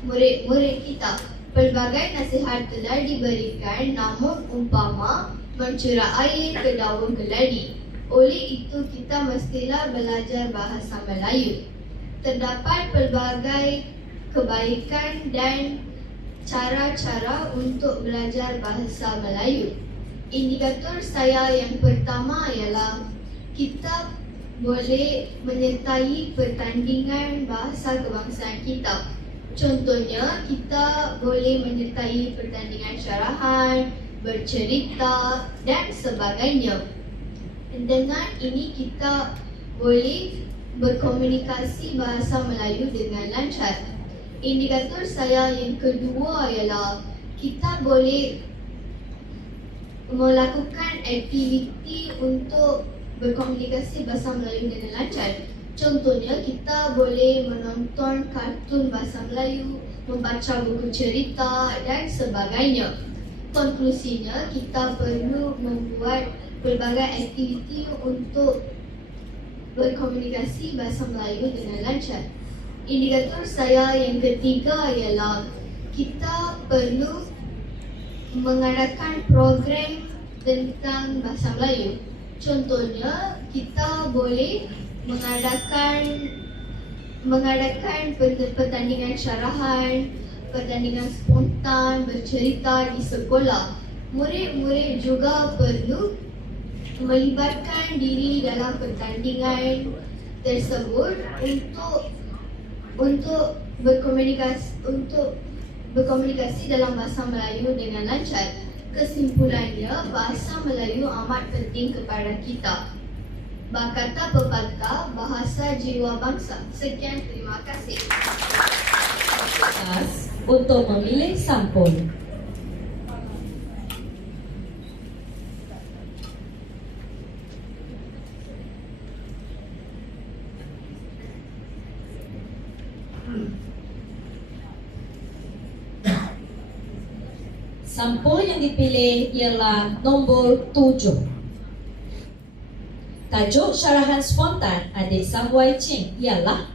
murid-murid kita. Pelbagai nasihat telah diberikan, namun umpama mencurah air ke daun keladi. Oleh itu kita mestilah belajar bahasa Melayu. Terdapat pelbagai kebaikan dan cara-cara untuk belajar bahasa Melayu. Indikator saya yang pertama ialah kita boleh menyertai pertandingan bahasa kebangsaan kita. Contohnya, kita boleh menyertai pertandingan syarahan, bercerita dan sebagainya. Dengan ini kita boleh berkomunikasi bahasa Melayu dengan lancar. Indikator saya yang kedua ialah kita boleh melakukan aktiviti untuk berkomunikasi bahasa Melayu dengan lancar. Contohnya, kita boleh menonton kartun bahasa Melayu, membaca buku cerita dan sebagainya. Konklusinya, kita perlu membuat pelbagai aktiviti untuk berkomunikasi bahasa Melayu dengan lancar. Indikator saya yang ketiga ialah kita perlu mengadakan program tentang bahasa Melayu. Contohnya, kita boleh mengadakan pertandingan syarahan, pertandingan spontan, bercerita di sekolah. Murid-murid juga perlu melibatkan diri dalam pertandingan tersebut untuk berkomunikasi dalam bahasa Melayu dengan lancar. Kesimpulannya, bahasa Melayu amat penting kepada kita. Berkata pepatah, bahasa jiwa bangsa. Sekian, terima kasih. Untuk memilih sampul. Sampul yang dipilih ialah nombor 7. Tajuk syarahan spontan adik Samwai Ching ialah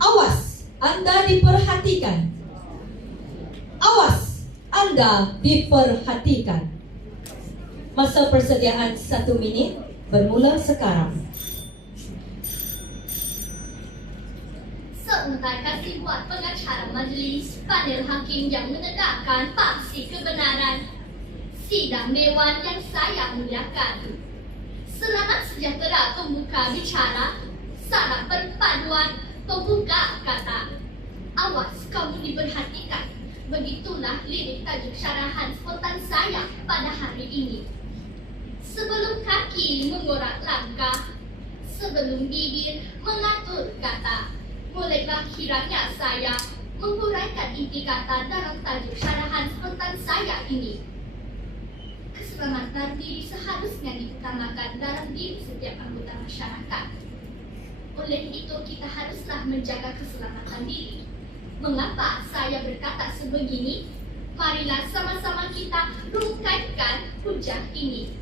Awas, Anda diperhatikan. Awas, Anda diperhatikan. Masa persediaan 1 minit bermula sekarang. Sebentar kasih buat pengacara majlis, panel hakim yang menegakkan paksi kebenaran, sidang dewan yang saya muliakan. Selamat sejahtera pembuka bicara, syarat perpaduan pembuka kata. Awas, kamu diperhatikan. Begitulah lirik tajuk syarahan spontan saya pada hari ini. Sebelum kaki mengorak langkah, sebelum bibir mengatur kata, mulailah kiranya saya menghuraikan inti kata dalam tajuk syarahan spontan saya ini. Keselamatan diri seharusnya diutamakan dalam diri setiap anggota masyarakat. Oleh itu, kita haruslah menjaga keselamatan diri. Mengapa saya berkata sebegini? Marilah sama-sama kita rungkaikan hujah ini.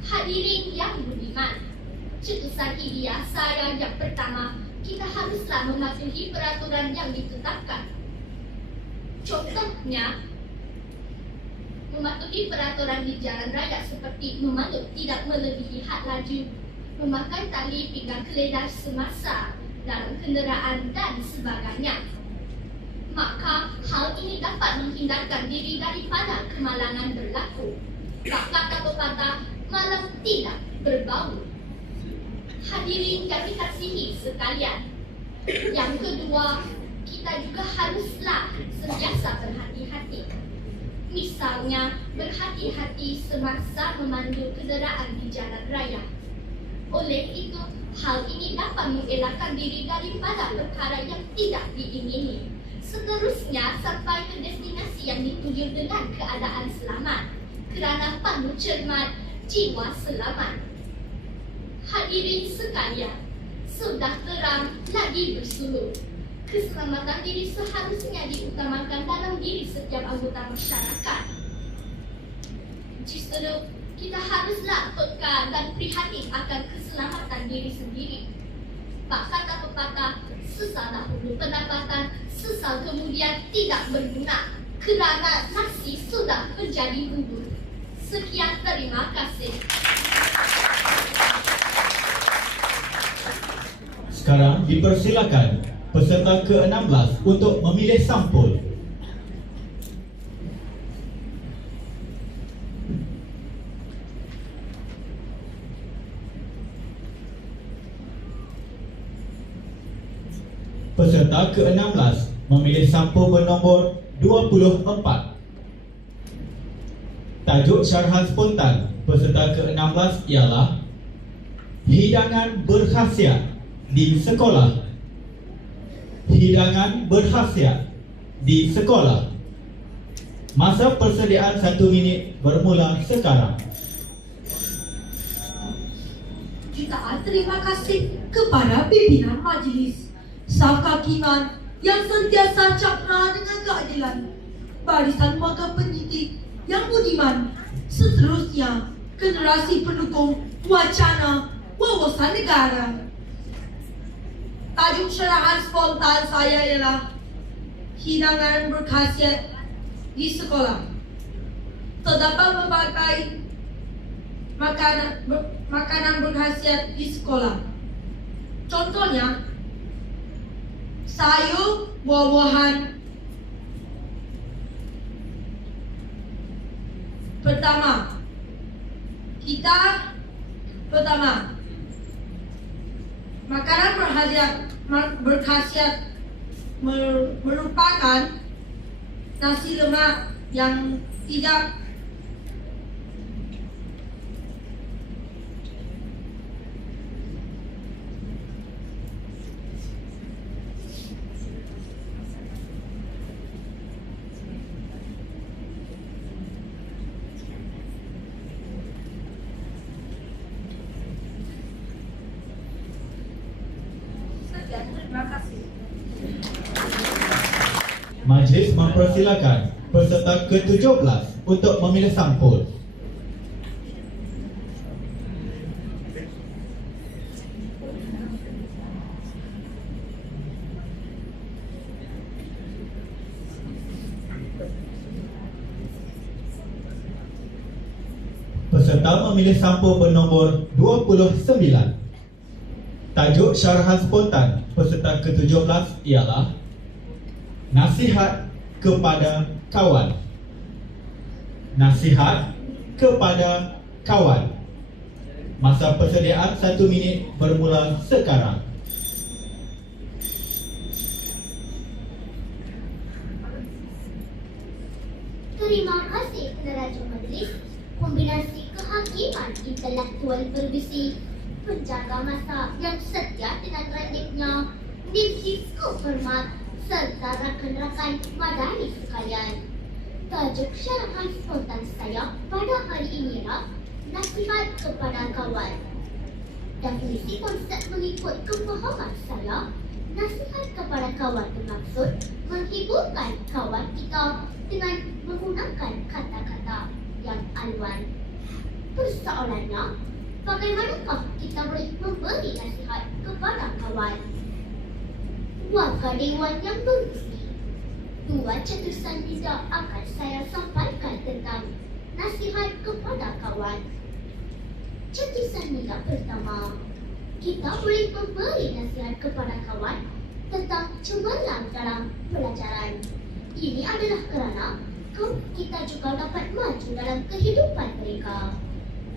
Hadirin yang budiman, cetusan ideal saya yang pertama, kita haruslah mematuhi peraturan yang ditetapkan. Contohnya, mematuhi peraturan di jalan raya seperti memandu tidak melebihi had laju, memakai tali pinggang keledar semasa dalam kenderaan dan sebagainya. Maka hal ini dapat menghindarkan diri daripada kemalangan berlaku. Kata pepatah, malam tidak berbau. Hadirin yang dikasihi sekalian, yang kedua, kita juga haruslah sentiasa berhati-hati. Misalnya, berhati-hati semasa memandu kenderaan di jalan raya. Oleh itu, hal ini dapat mengelakkan diri daripada perkara yang tidak diingini. Seterusnya, sampai ke destinasi yang dituju dengan keadaan selamat. Kerana penuh cermat, jiwa selamat. Hadirin sekalian, sudah terang lagi bersulur. Keselamatan diri seharusnya diutamakan dalam diri setiap anggota masyarakat. Justru, kita haruslah peka dan prihatin akan keselamatan diri sendiri. Bak kata pepatah, sesal dahulu pendapatan, sesal kemudian tidak berguna, kerana nasi sudah menjadi bubur. Sekian, terima kasih. Sekarang dipersilakan peserta ke-16 untuk memilih sampul. Peserta ke-16 memilih sampul bernombor 24. Tajuk syarahan spontan peserta ke-16 ialah hidangan berkhasiat di sekolah. Hidangan berkhasiat di sekolah. Masa persediaan 1 minit bermula sekarang. Jutaan terima kasih kepada pimpinan majlis, staf hakiman yang sentiasa cakna dengan keadilan, barisan wakil pendidik yang budiman, seterusnya generasi pendukung wacana wawasan negara. Tajuk syarahan spontan saya ialah hidangan berkhasiat di sekolah. Terdapat berbagai makanan berkhasiat di sekolah. Contohnya, sayur, buah-buahan. Pertama, makanan berkhasiat merupakan nasi lemak yang tidak Majlis mempersilakan peserta ke-17 untuk memilih sampul. Peserta memilih sampul bernombor 29. Tajuk syarahan spontan peserta ke-17 ialah nasihat kepada kawan. Nasihat kepada kawan. Masa persediaan 1 minit bermula sekarang. Terima kasih peneraja majlis. Kombinasi kehakiman intelektual berbisi, penjaga masa yang setia dengan radiknya, disiplin hormat serta rakan-rakan madani sekalian. Tajuk syarahan spontan saya pada hari ini ialah nasihat kepada kawan. Definisi konsep mengikut kefahaman saya, nasihat kepada kawan bermaksud menghiburkan kawan kita dengan menggunakan kata-kata yang aluan. Persoalannya, bagaimanakah kita boleh memberi nasihat kepada kawan? Wakil Dewan yang berhenti, 2 cetusan tidak akan saya sampaikan tentang nasihat kepada kawan. Cetusan tidak pertama, kita boleh memberi nasihat kepada kawan tentang cemerlang dalam pelajaran. Ini adalah kerana kita juga dapat maju dalam kehidupan mereka.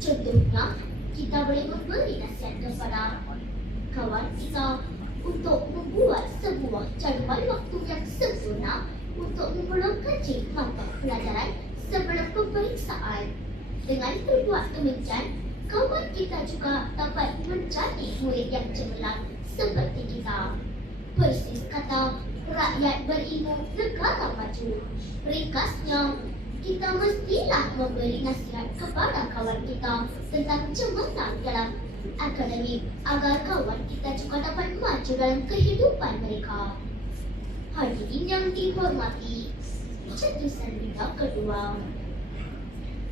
Contohnya, kita boleh memberi nasihat kepada kawan kita untuk membuat sebuah jadual waktu yang sempurna untuk memulakan mata pelajaran sebelum peperiksaan. Dengan berbuat demikian, kawan kita juga dapat menjadi murid yang cemerlang seperti kita. Persis kata rakyat berilmu negara maju. Ringkasnya, kita mestilah memberi nasihat kepada kawan kita tentang cemerlang dalam akademik agar kawan kita juga dapat maju dalam kehidupan mereka. Hadirin yang dihormati, cetusan berita kedua.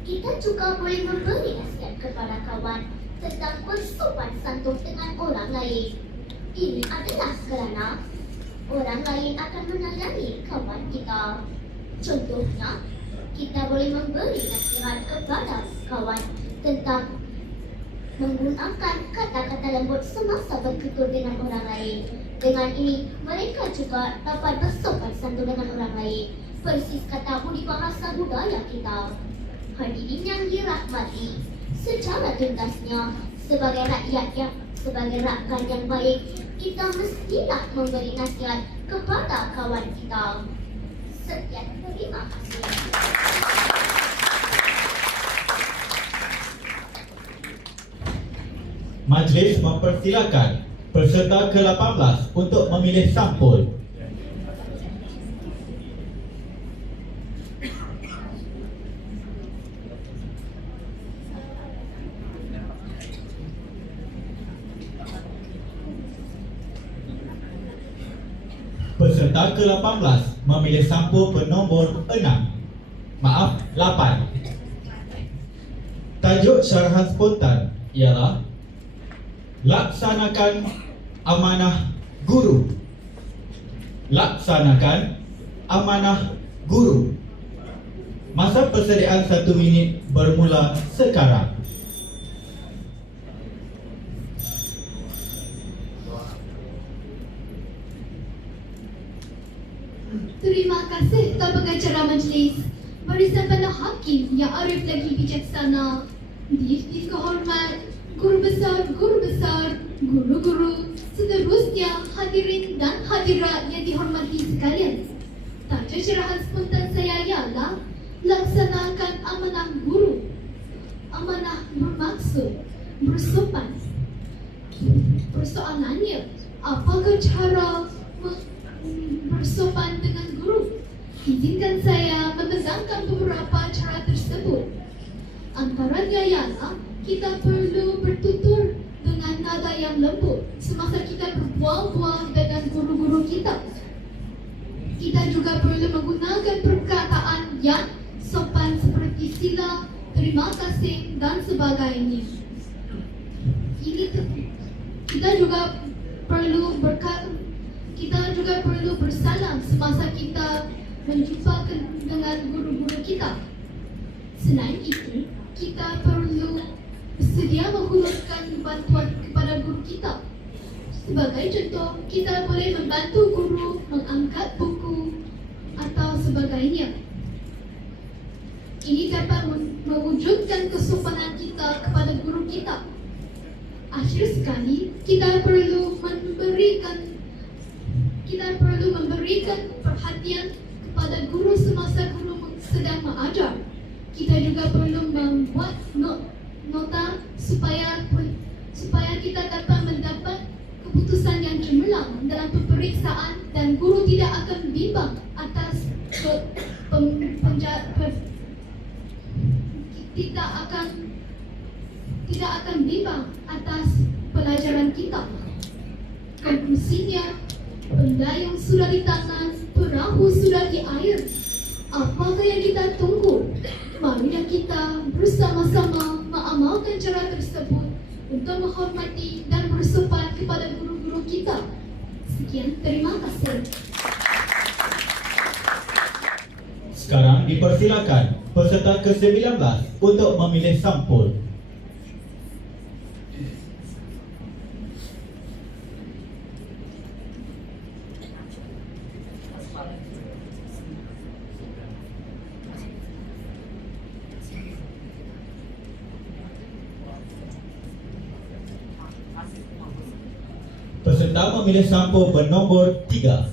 Kita juga boleh memberi nasihat kepada kawan tentang bersopan santun dengan orang lain. Ini adalah kerana orang lain akan menyayangi kawan kita. Contohnya, kita boleh memberi nasihat kepada kawan tentang menggunakan kata-kata lembut semasa bertutur dengan orang lain. Dengan ini, mereka juga dapat bersopan santun dengan orang lain. Persis kata budi bahasa budaya kita. Hadirin yang dirahmati, secara tuntasnya, sebagai rakyat yang baik, kita mestilah memberi nasihat kepada kawan kita. Sekian, terima kasih. Majlis mempersilakan peserta ke-18 untuk memilih sampul. Peserta ke-18 memilih sampul bernombor 6. Maaf, 8. Tajuk syarahan spontan ialah Laksanakan amanah guru. Laksanakan amanah guru. Masa persediaan 1 minit bermula sekarang. Terima kasih Tuan Pengacara Majlis. Barisan Bandar Hakim yang arif lagi bijaksana, dihormat, guru-besar, guru-guru, seterusnya hadirin dan hadirat yang dihormati sekalian. Tajuk syarahan spontan saya ialah laksanakan amanah guru. Amanah bermaksud bersopan. Persoalannya, apakah cara bersopan dengan guru? Izinkan saya membentangkan beberapa cara tersebut. Antaranya ialah kita perlu bertutur dengan nada yang lembut semasa kita berbual-bual dengan guru-guru kita. Kita juga perlu menggunakan perkataan yang sopan seperti sila, terima kasih dan sebagainya. Kita juga perlu bersalam semasa kita menjumpa dengan guru-guru kita. Selain itu, kita perlu bersedia menghulurkan bantuan kepada guru kita. Sebagai contoh, kita boleh membantu guru mengangkat buku atau sebagainya. Ini dapat mewujudkan kesopanan kita kepada guru kita. Akhir sekali, kita perlu memberikan perhatian kepada guru semasa guru sedang mengajar. Kita juga perlu membuat nota supaya kita dapat mendapat keputusan yang cemerlang dalam peperiksaan dan guru tidak akan bimbang atas tidak akan bimbang atas pelajaran kita. Konklusinya, benda yang sudah di tangan, perahu sudah di air. Apakah yang kita tunggu? Marilah kita bersama-sama mengamalkan cara tersebut untuk menghormati dan bersopan kepada guru-guru kita. Sekian, terima kasih. Sekarang dipersilakan peserta ke-19 untuk memilih sampul. Peserta memilih sampul bernombor 3.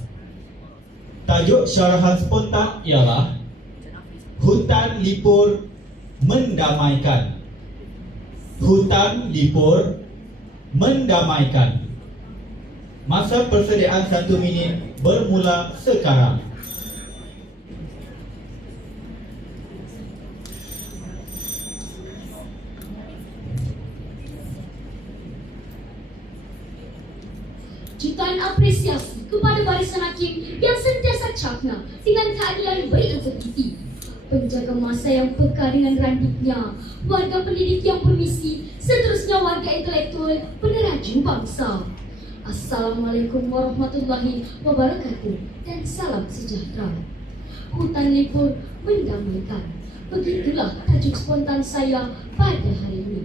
Tajuk syarahan spontan ialah Hutan Lipur Mendamaikan. Hutan Lipur mendamaikan. Masa persediaan 1 minit bermula sekarang. Jutaan apresiasi kepada barisan hakim yang sentiasa cakna dengan keadilan berintegriti, penjaga masa yang peka dengan randiknya, warga pendidik yang permisi, seterusnya warga intelektual peneraju bangsa. Assalamualaikum warahmatullahi wabarakatuh dan salam sejahtera. Hutan Lipur mendamaikan. Begitulah tajuk spontan saya pada hari ini.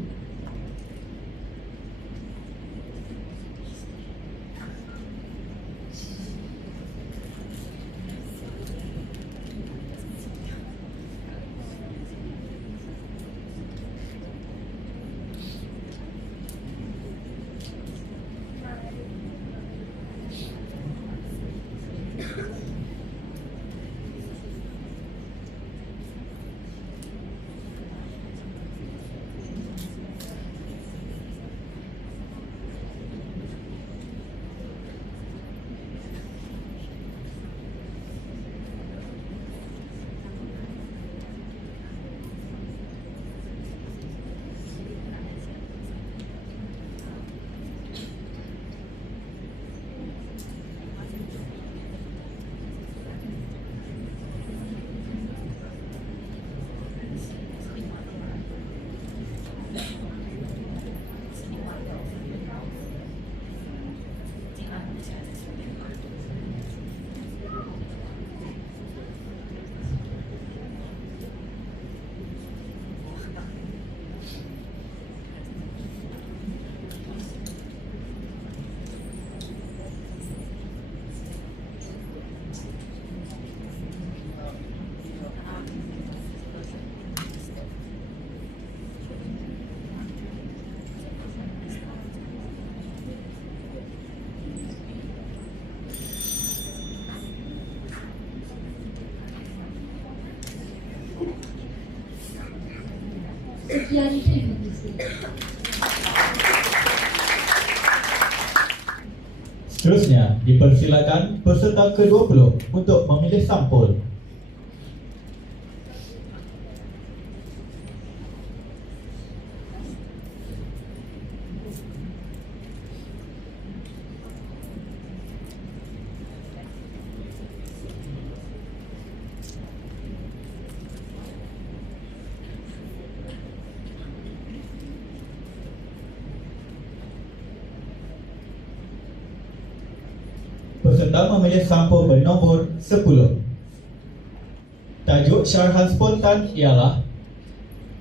Sekian, terima kasih. Seterusnya, dipersilakan peserta ke-20 untuk memilih sampul. Peserta memilih sampul bernombor 10. Tajuk syarahan spontan ialah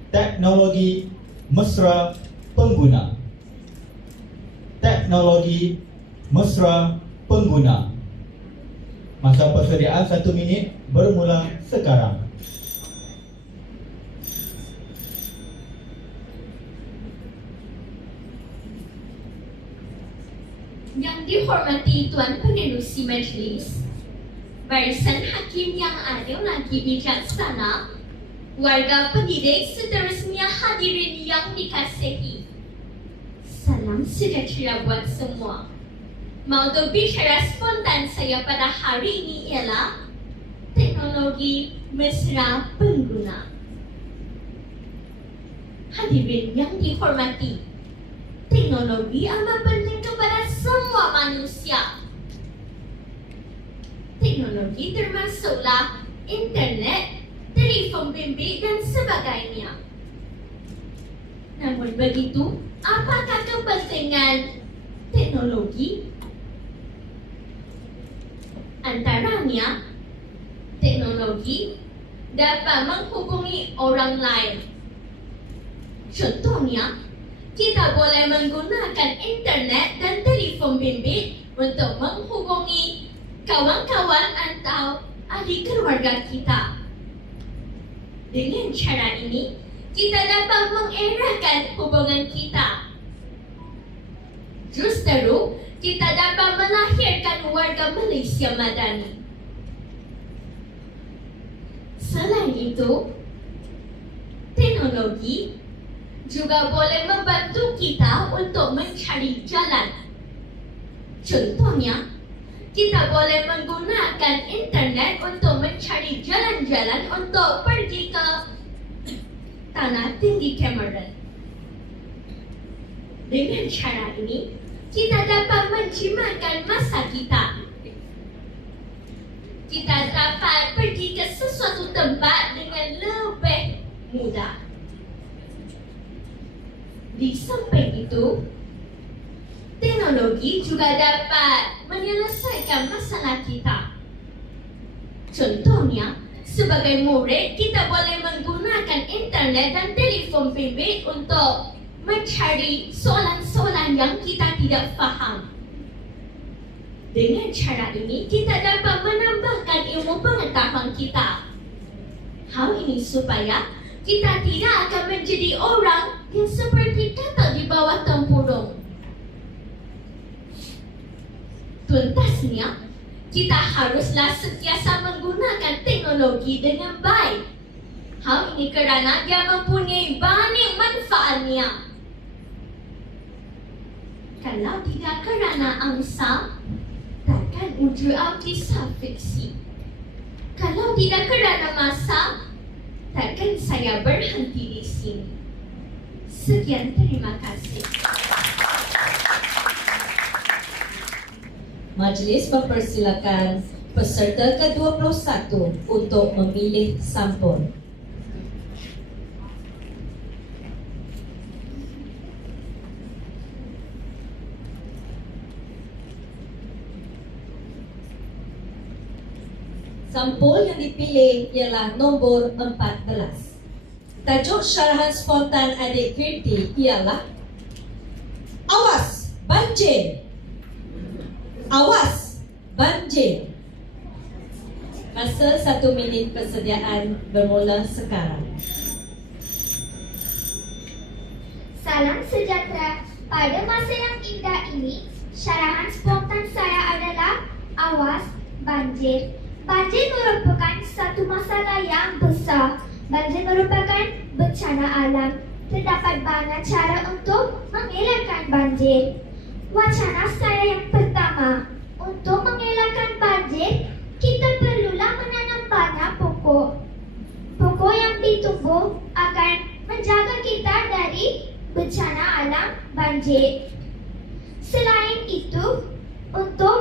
Teknologi Mesra Pengguna. Teknologi Mesra Pengguna. Masa persediaan 1 minit bermula sekarang. Yang dihormati Tuan Penerusi Majlis, barisan hakim yang adil lagi bijaksana, warga pendidik seterusnya hadirin yang dikasihi. Salam sejahtera buat semua. Maudu bicara spontan saya pada hari ini ialah teknologi mesra pengguna. Hadirin yang dihormati, teknologi amat penting kepada semua manusia. Teknologi termasuklah internet, telefon bimbit dan sebagainya. Namun begitu, apakah kepentingan teknologi? Antaranya, teknologi dapat menghubungi orang lain. Contohnya, kita boleh menggunakan internet dan telefon bimbit untuk menghubungi kawan-kawan atau ahli keluarga kita. Dengan cara ini, kita dapat mengeratkan hubungan kita. Justru, kita dapat melahirkan warga Malaysia Madani. Selain itu, teknologi juga boleh membantu kita untuk mencari jalan. Contohnya, kita boleh menggunakan internet untuk mencari jalan-jalan untuk pergi ke tanah tinggi Cameron. Dengan cara ini, kita dapat menjimatkan masa kita. Kita dapat pergi ke sesuatu tempat dengan lebih mudah. Di samping itu, teknologi juga dapat menyelesaikan masalah kita. Contohnya, sebagai murid, kita boleh menggunakan internet dan telefon bimbit untuk mencari soalan-soalan yang kita tidak faham. Dengan cara ini, kita dapat menambahkan ilmu pengetahuan kita. Hal ini supaya kita tidak akan menjadi orang yang seperti kata di bawah tempurung. Tuntasnya, kita haruslah sentiasa menggunakan teknologi dengan baik. Hal ini kerana dia mempunyai banyak manfaatnya. Kalau tidak kerana angsa, takkan wujud kisah fiksi. Kalau tidak kerana masa, takkan saya berhenti di sini. Sekian, terima kasih. Majlis mempersilakan peserta ke-21 untuk memilih sampul. Sampul yang dipilih ialah nombor 14. Tajuk syarahan spontan adik Kirti ialah Awas Banjir. Awas banjir. Masa 1 minit persediaan bermula sekarang. Salam sejahtera. Pada masa yang indah ini, syarahan spontan saya adalah Awas Banjir. Banjir merupakan satu masalah yang besar. Banjir merupakan bencana alam. Terdapat banyak cara untuk mengelakkan banjir. Wacana saya yang pertama, untuk mengelakkan banjir, kita perlulah menanam banyak pokok. Pokok yang ditumbuh akan menjaga kita dari bencana alam banjir. Selain itu, untuk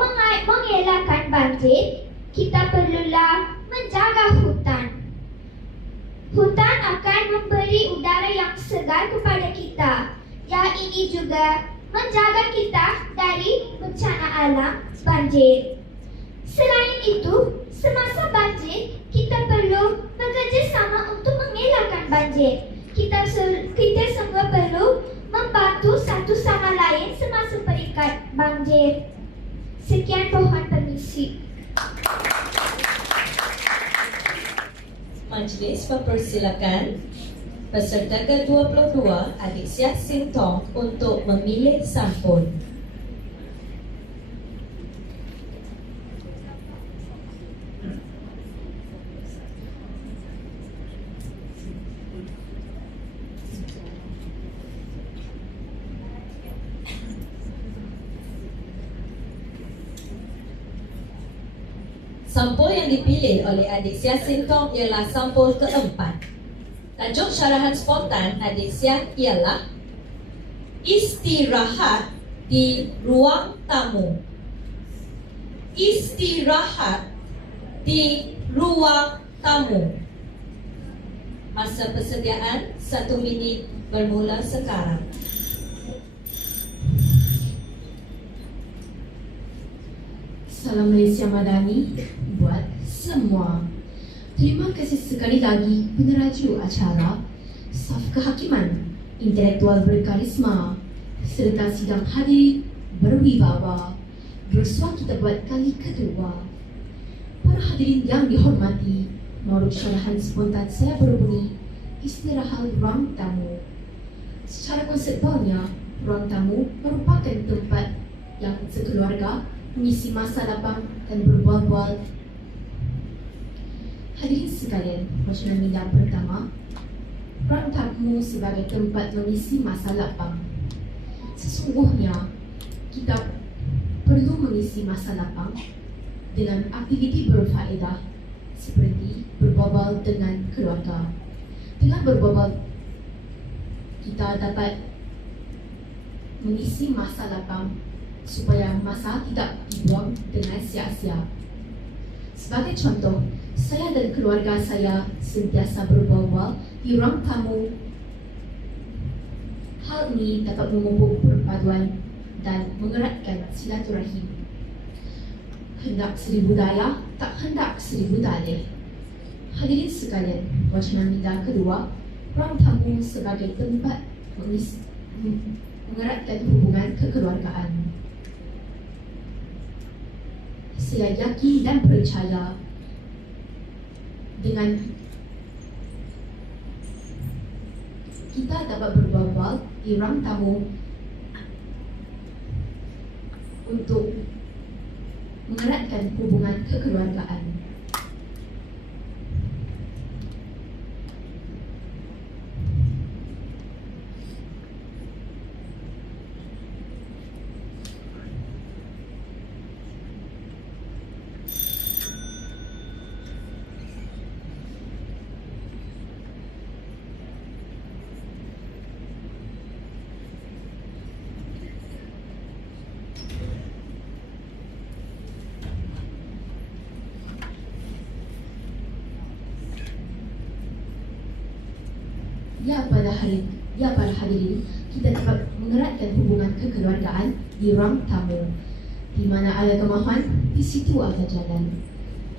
mengelakkan banjir, kita perlulah menjaga hutan. Hutan akan memberi udara yang segar kepada kita. Yang ini juga menjaga kita dari bencana alam banjir. Selain itu, semasa banjir, kita perlu bekerjasama untuk mengelakkan banjir. Kita semua perlu membantu satu sama lain semasa perikat banjir. Sekian, mohon permisi. Majlis mempersilakan peserta ke-22 adik Siak Sing Tong untuk memilih sampul. Sampul yang dipilih oleh adik Siak Sing Tong ialah sampul keempat. Tajuk syarahan spontan adik Siak ialah Istirahat di ruang tamu. Istirahat di ruang tamu. Masa persediaan 1 minit bermula sekarang. Salam Malaysia Madani buat semua. Terima kasih sekali lagi peneraju acara Saf Kehakiman Intelektual Berkarisma serta sidang hadir berwibawa bersua kita buat kali kedua. Para hadirin yang dihormati, menurut syarahan spontan saya berbunyi istirahat ruang tamu. Secara konseptualnya, ruang tamu merupakan tempat yang sekeluarga mengisi masa lapang dan berbual-bual. Hadirin sekalian, wacana minda pertama, ruang tamu sebagai tempat mengisi masa lapang. Sesungguhnya, kita perlu mengisi masa lapang dengan aktiviti berfaedah seperti berbual dengan keluarga. Dengan berbual, kita dapat mengisi masa lapang supaya masa tidak dibuang dengan sia-sia. Sebagai contoh, saya dan keluarga saya sentiasa berbual di ruang tamu. Hal ini dapat memupuk perpaduan dan mengeratkan silaturahim. Hendak 1000 daya, tak hendak 1000 dalih. Hadirin sekalian, wacana minda kedua, ruang tamu sebagai tempat mengeratkan hubungan kekeluargaan. Saya yakin dan percaya dengan kita dapat berbual di ruang tamu untuk mengeratkan hubungan kekeluargaan. Ya para hadirin, kita dapat mengeratkan hubungan kekeluargaan di ruang tamu. Di mana ada kemahan, di situ ada jalan.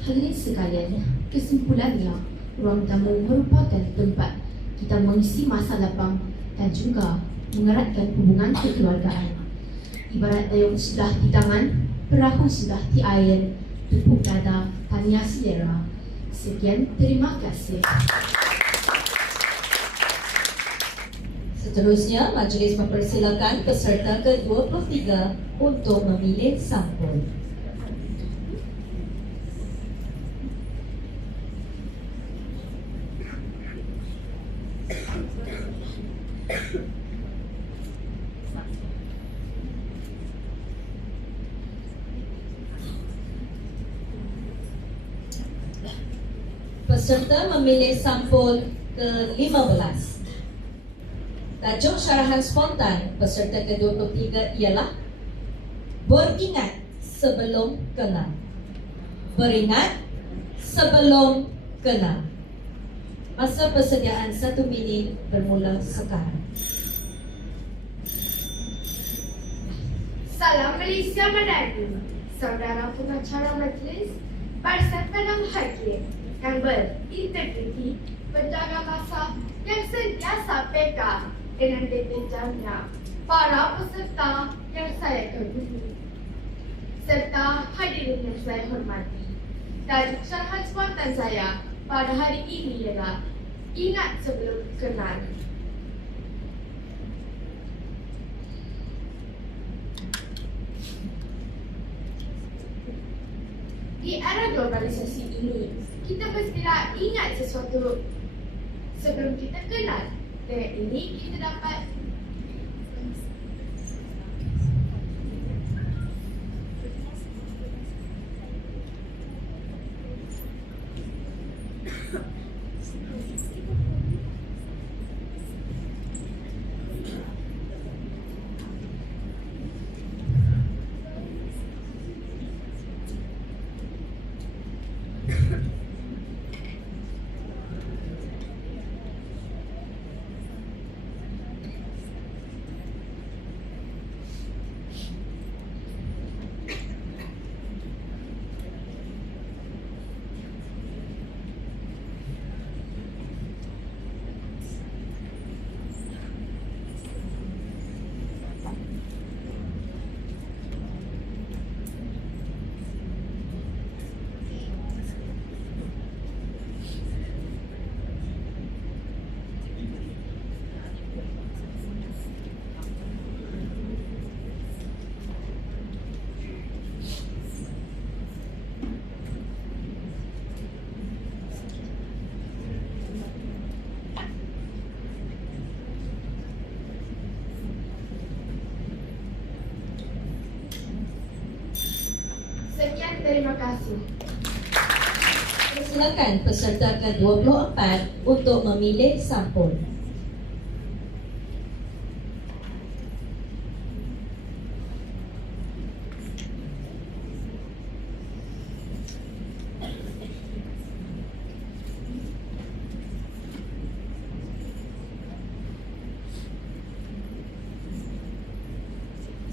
Hadirin sekalian, kesimpulannya, ruang tamu merupakan tempat kita mengisi masa lapang dan juga mengeratkan hubungan kekeluargaan. Ibarat dayung sudah di tangan, perahu sudah di air, tepuk dada, tanya selera. Sekian, terima kasih. Seterusnya, majlis mempersilakan peserta ke-23 untuk memilih sampul. Peserta memilih sampul ke-15. Tajuk syarahan spontan peserta ke-23 ialah Beringat sebelum kenal. Beringat sebelum kenal. Masa persediaan 1 minit bermula sekarang. Salam Malaysia Madani, saudara pengacara majlis, berserta yang hadir, yang berintegriti, penjaga masa yang sentiasa peka dengan detailnya, para peserta yang saya kagumi, serta hadirin yang saya hormati. Tajuk syarahan spontan saya pada hari ini ialah Ingat Sebelum Kenal. Di era globalisasi ini, kita mestilah ingat sesuatu sebelum kita kenal. Dengan ini kita dapat terima kasih. Silakan peserta ke-24 untuk memilih sampul.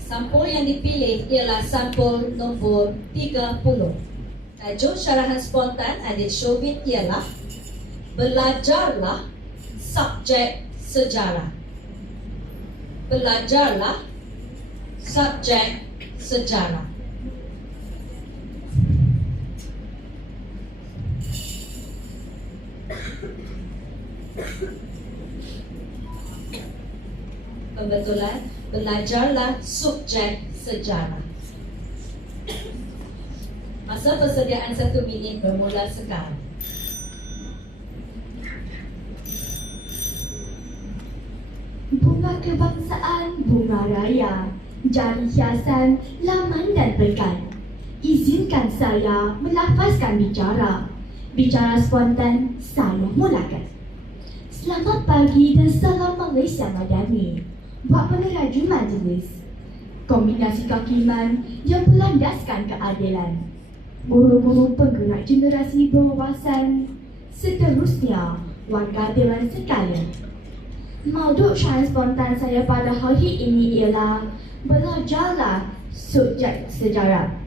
Sampul yang dipilih ialah sampul nombor 30. Tajuk syarahan spontan adik Syobit ialah Belajarlah subjek sejarah. Belajarlah subjek sejarah. Pembetulan, belajarlah subjek sejarah. Masa persediaan 1 minit bermula sekarang. Bunga kebangsaan, bunga raya, jari hiasan, laman dan pekan. Izinkan saya melafazkan bicara. Bicara spontan, saya mulakan. Selamat pagi dan salam Malaysia Madani. Buat peneraju majlis. Kombinasi kehakiman yang berlandaskan keadilan. Buru-buru penggerak generasi berwawasan. Seterusnya, warga dewan sekalian. Mauduk syarahan spontan saya pada hari ini ialah belajarlah subjek sejarah.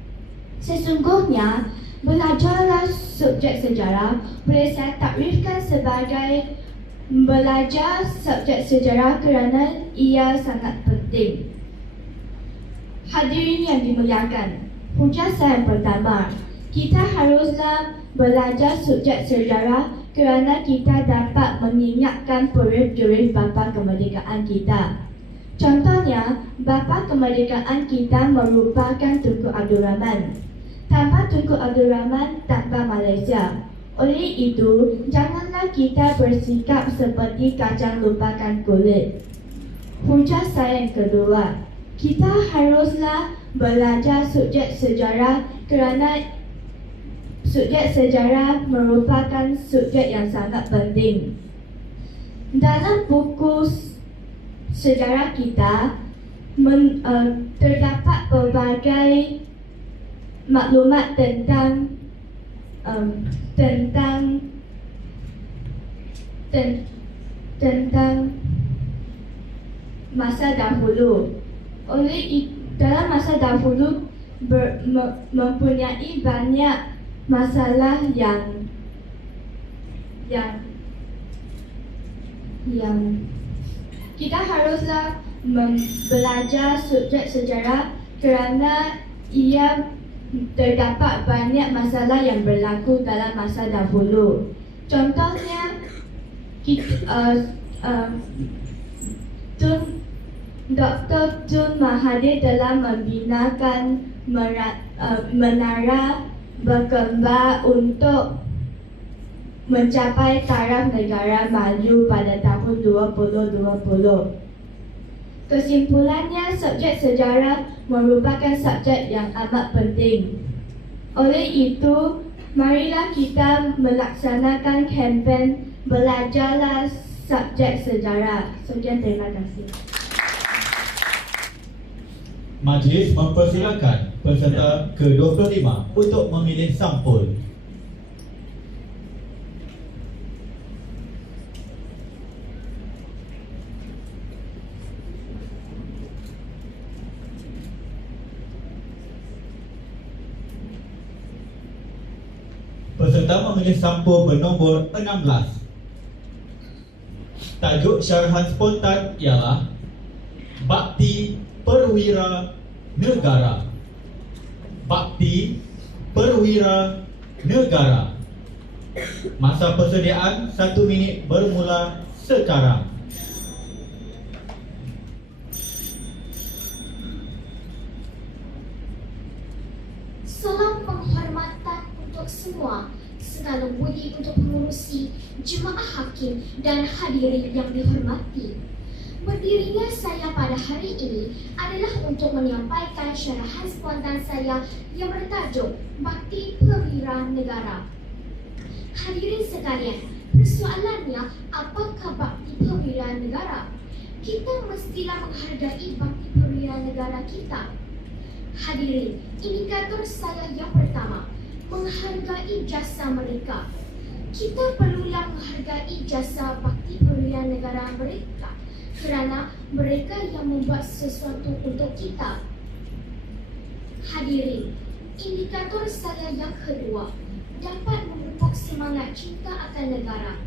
Sesungguhnya, belajarlah subjek sejarah boleh saya takrifkan sebagai belajar subjek sejarah kerana ia sangat penting. Hadirin yang dimuliakan, hujah saya pertama, kita haruslah belajar subjek sejarah kerana kita dapat mengingatkan periode bapa kemerdekaan kita. Contohnya, bapa kemerdekaan kita merupakan Tunku Abdul Rahman. Tanpa Tunku Abdul Rahman, tanpa Malaysia. Oleh itu, janganlah kita bersikap seperti kacang lupakan kulit. Hujah saya yang kedua, kita haruslah belajar subjek sejarah kerana subjek sejarah merupakan subjek yang sangat penting. Dalam buku sejarah kita terdapat pelbagai maklumat tentang masa dahulu. Dalam masa dahulu mempunyai banyak masalah yang kita haruslah belajar subjek sejarah kerana ia terdapat banyak masalah yang berlaku dalam masa dahulu. Contohnya, Dr. Tun Mahathir telah membinakan menara berkembang untuk mencapai taraf negara maju pada tahun 2020. Kesimpulannya, subjek sejarah merupakan subjek yang amat penting. Oleh itu, marilah kita melaksanakan kempen Belajarlah Subjek Sejarah. Sekian, terima kasih. Majlis mempersilakan peserta ke-25 untuk memilih sampul. Peserta memilih sampul bernombor 16. Tajuk syarahan spontan ialah Bakti Perwira Negara. Bakti Perwira Negara. Masa persediaan 1 minit bermula sekarang. Salam penghormatan untuk semua, segala budi untuk pengurusi, jemaah hakim dan hadirin yang dihormati. Berdirinya saya pada hari ini adalah untuk menyampaikan syarahan spontan saya yang bertajuk Bakti Perwira Negara. Hadirin sekalian, persoalannya, apakah bakti perwira negara? Kita mestilah menghargai bakti perwira negara kita. Hadirin, indikator saya yang pertama, menghargai jasa mereka. Kita perlulah menghargai jasa bakti perwira negara mereka kerana mereka yang membuat sesuatu untuk kita. Hadirin, indikator saya yang kedua, dapat memupuk semangat cinta akan negara.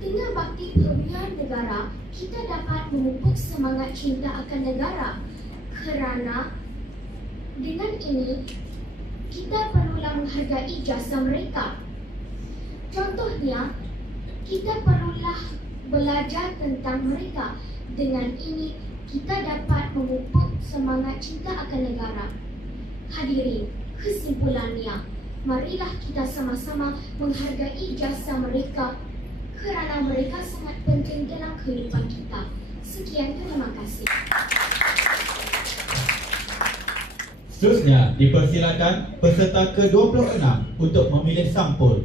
Dengan bakti perwira negara, kita dapat memupuk semangat cinta akan negara kerana dengan ini kita perlulah menghargai jasa mereka. Contohnya, kita perlulah belajar tentang mereka. Dengan ini, kita dapat memupuk semangat cinta akan negara. Hadirin, kesimpulannya, marilah kita sama-sama menghargai jasa mereka kerana mereka sangat penting dalam kehidupan kita. Sekian, terima kasih. Seterusnya, dipersilakan peserta ke-26 untuk memilih sampul.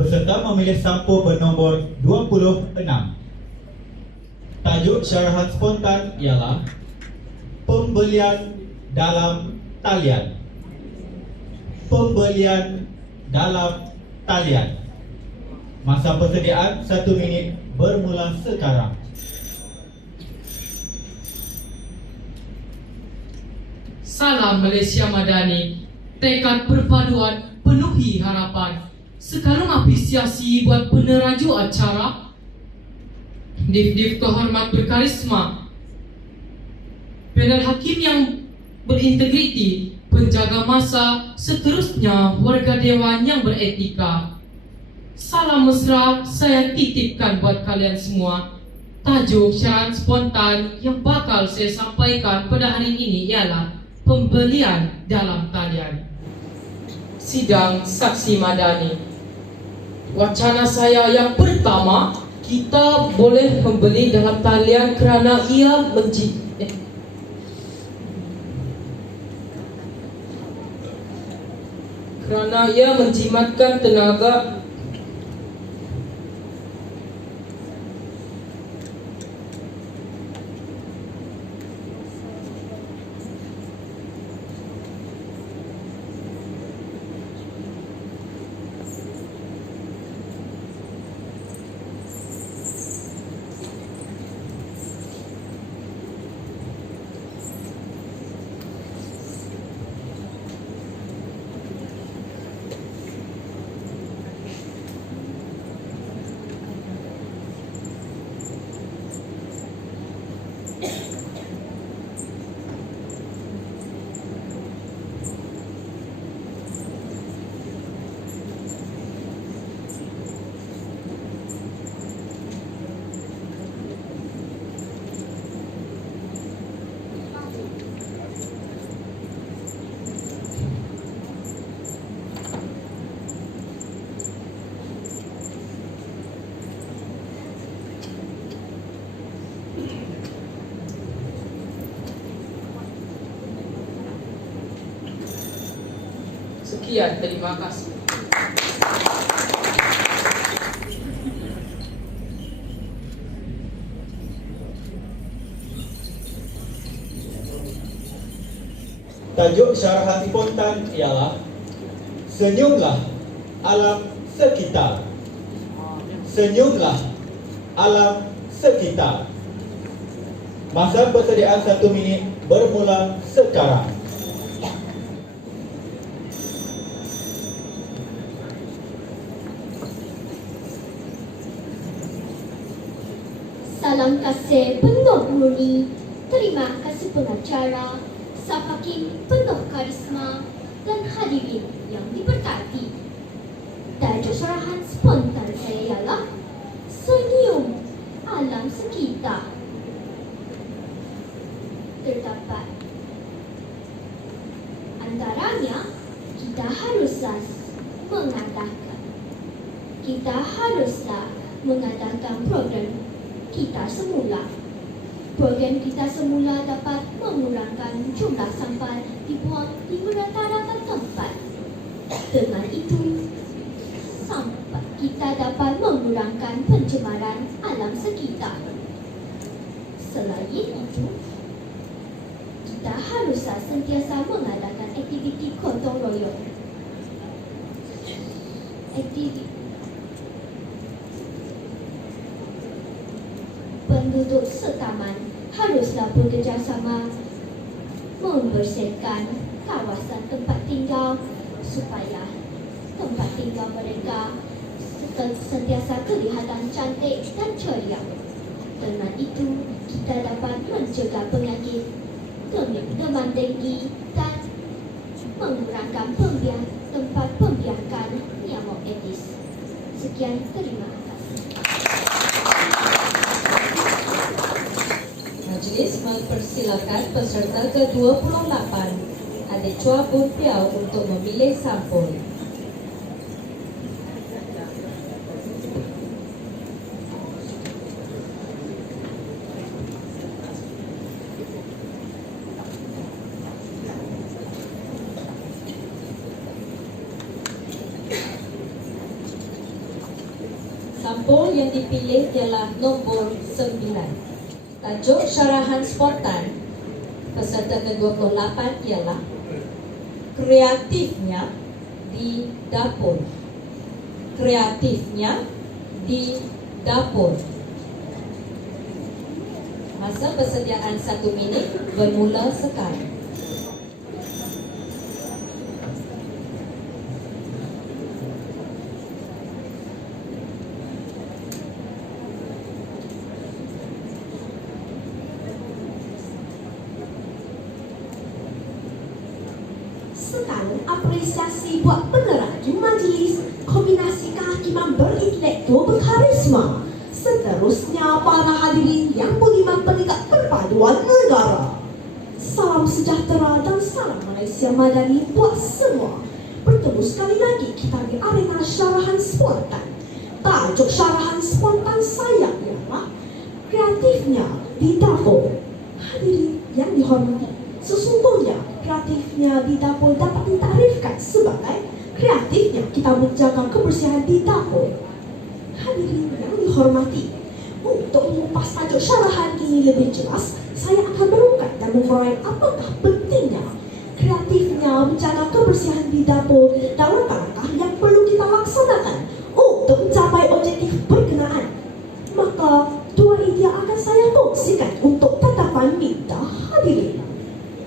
Peserta memilih sampul bernombor 26. Tajuk syarahan spontan ialah Pembelian dalam talian. Pembelian dalam talian. Masa persediaan 1 minit bermula sekarang. Salam Malaysia Madani. Tekad perpaduan penuhi harapan. Sekarang apresiasi buat peneraju acara. Div-div kehormat berkarisma, panel hakim yang berintegriti, penjaga masa, seterusnya warga dewan yang beretika. Salam mesra saya titipkan buat kalian semua. Tajuk syarahan spontan yang bakal saya sampaikan pada hari ini ialah pembelian dalam talian. Sidang saksi madani. Wacana saya yang pertama, kita boleh membeli dalam talian kerana ia menjimatkan tenaga Sekian, terima kasih. Tajuk syarahan spontan ialah Senyumlah alam sekitar. Senyumlah alam sekitar. Masa persediaan 1 minit bermula sekarang. Salam kasih penuh murni. Terima kasih pengacara, staf hakim penuh karisma dan hadirin yang diberkati. Tajuk syarahan spontan saya ialah Senyum alam kita haruslah mengadakan program kita semula. Program kita semula dapat mengurangkan jumlah sampah dibuang di rata-rata tempat. Dengan itu, kita dapat mengurangkan pencemaran alam sekitar. Selain itu, kita haruslah sentiasa mengadakan aktiviti gotong royong. Penduduk setaman haruslah bekerjasama membersihkan kawasan tempat tinggal supaya tempat tinggal mereka sentiasa kelihatan cantik dan ceria. Dengan itu, kita dapat mencegah penyakit demam denggi dan mengurangkan tempat pembiakan nyamuk Aedes. Sekian, terima kasih. Majlis mempersilakan peserta ke-28 Adik Chua Boon Piao untuk memilih sampul. Sampul yang dipilih ialah nombor 9. Tajuk syarahan spontan peserta ke-28 ialah kreatifnya di dapur. Kreatifnya di dapur. Masa persediaan 1 minit bermula sekarang. Sekarang apresiasi buat peneraju majlis kombinasi kehakiman berintelektual berkarisma. Seterusnya para hadirin yang budiman penegak perpaduan negara. Salam sejahtera dan salam Malaysia Madani buat semua. Bertemu sekali lagi kita di arena syarahan spontan. Tajuk syarahan spontan saya ialah kreatifnya di dapur. Hadirin yang dihormati, sesungguhnya kreatifnya di dapur dapat ditarifkan sebagai kreatifnya kita menjaga kebersihan di dapur. Hadirin yang dihormati, untuk mengupas tajuk syarahan ini lebih jelas, saya akan merungkai dan mengurai apakah pentingnya kreatifnya menjaga kebersihan di dapur dan langkah-langkah yang perlu kita laksanakan untuk mencapai objektif berkenaan. Maka dua idea akan saya kongsikan untuk tatapan minda hadirin.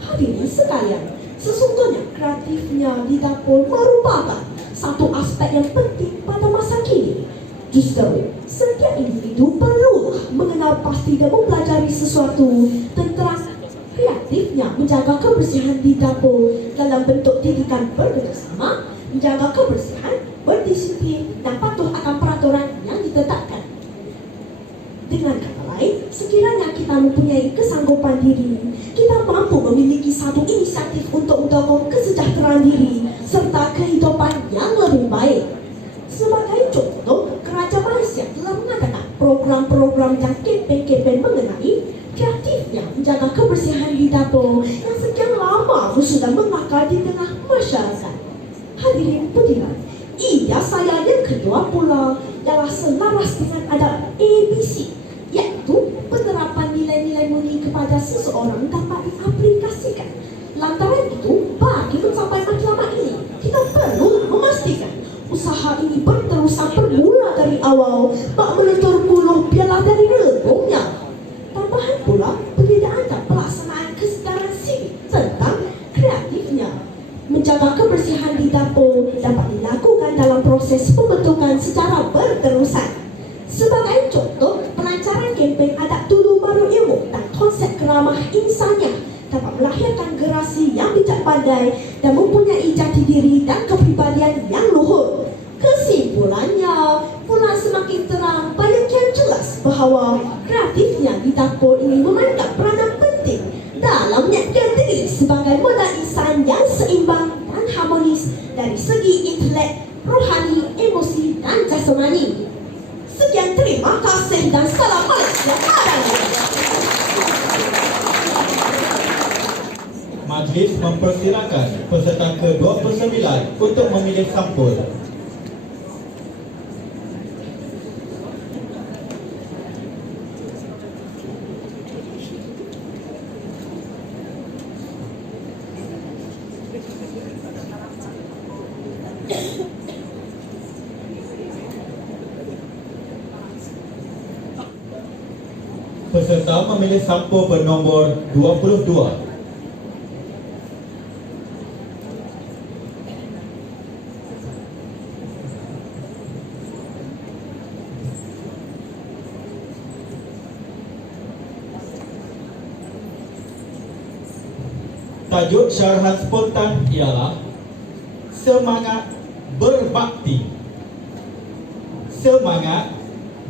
Hadirin sekalian, sesungguhnya kreatifnya di dapur merupakan satu aspek yang penting pada masa kini. Justru, setiap individu perlulah mengenal pasti dan mempelajari sesuatu tentang kreatifnya menjaga kebersihan di dapur dalam bentuk didikan bekerjasama, menjaga kebersihan, berdisiplin dan patuh akan peraturan yang ditetapkan. Dengan kata lain, sekiranya kita mempunyai kesanggupan diri, kita mampu memiliki satu inisiatif untuk mendukung kesejahteraan diri serta kehidupan yang lebih baik. Sebagai contoh, Kerajaan Malaysia telah mengadakan program-program dan kempen-kempen mengenai kreatifnya menjaga kebersihan di dapur yang sekian lama sudah mengakar di tengah masyarakat. Hadirin budiman, idea saya yang kedua pula ialah selaras dengan adab ABC, iaitu penerapan nilai-nilai murni kepada seseorang dapat diaplikasikan. Lantaran itu, bagi mencapai matlamat ini, kita perlu memastikan usaha ini berterusan bermula dari awal, bak melentur puluh biarlah dari rebungnya. Tambahan pula, perbezaan dan pelaksanaan kesedaran sivik tentang kreatifnya menjaga kebersihan di dapur dapat dilakukan dalam proses pembentukan secara berterusan. Sebagai contoh, pelancaran kempen adab dulu baru ilmu dan konsep keramah insaniah dapat melahirkan generasi yang bijak pandai dan mempunyai jati diri dan kepribadian yang luhur. Kesimpulannya, pula semakin terang banyak yang jelas bahawa kreatifnya di dapur ini memainkan peranan penting dalam menyiapkan diri sebagai modal insan yang seimbang dan harmonis dari segi intelek, rohani, emosi dan jasmani. Madani. Sekian, terima kasih dan salam Malaysia Madani. Majlis mempersilakan peserta ke-29 untuk memilih sampul. Peserta memilih sampul bernombor 22. Tajuk syarahan spontan ialah Semangat Berbakti. Semangat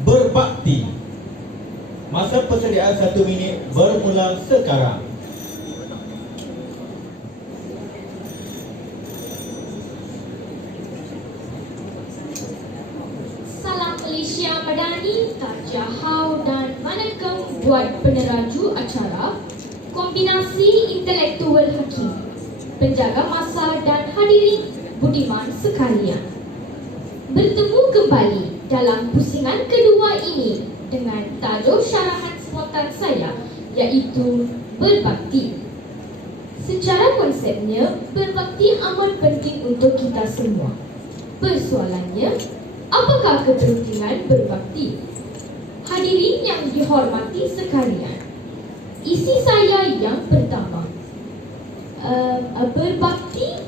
Berbakti. Masa persediaan 1 minit bermula sekarang. Salam Malaysia Madani, Tajahau dan Manakam buat peneraju acara Kombinasi Intelektual Hakim, penjaga masa dan hadirin budiman sekalian. Bertemu kembali dalam pusingan kedua ini dengan tajuk syarahan spontan saya, iaitu berbakti. Secara konsepnya, berbakti amat penting untuk kita semua. Persoalannya, apakah kepentingan berbakti? Hadirin yang dihormati sekalian, isi saya yang pertama, berbakti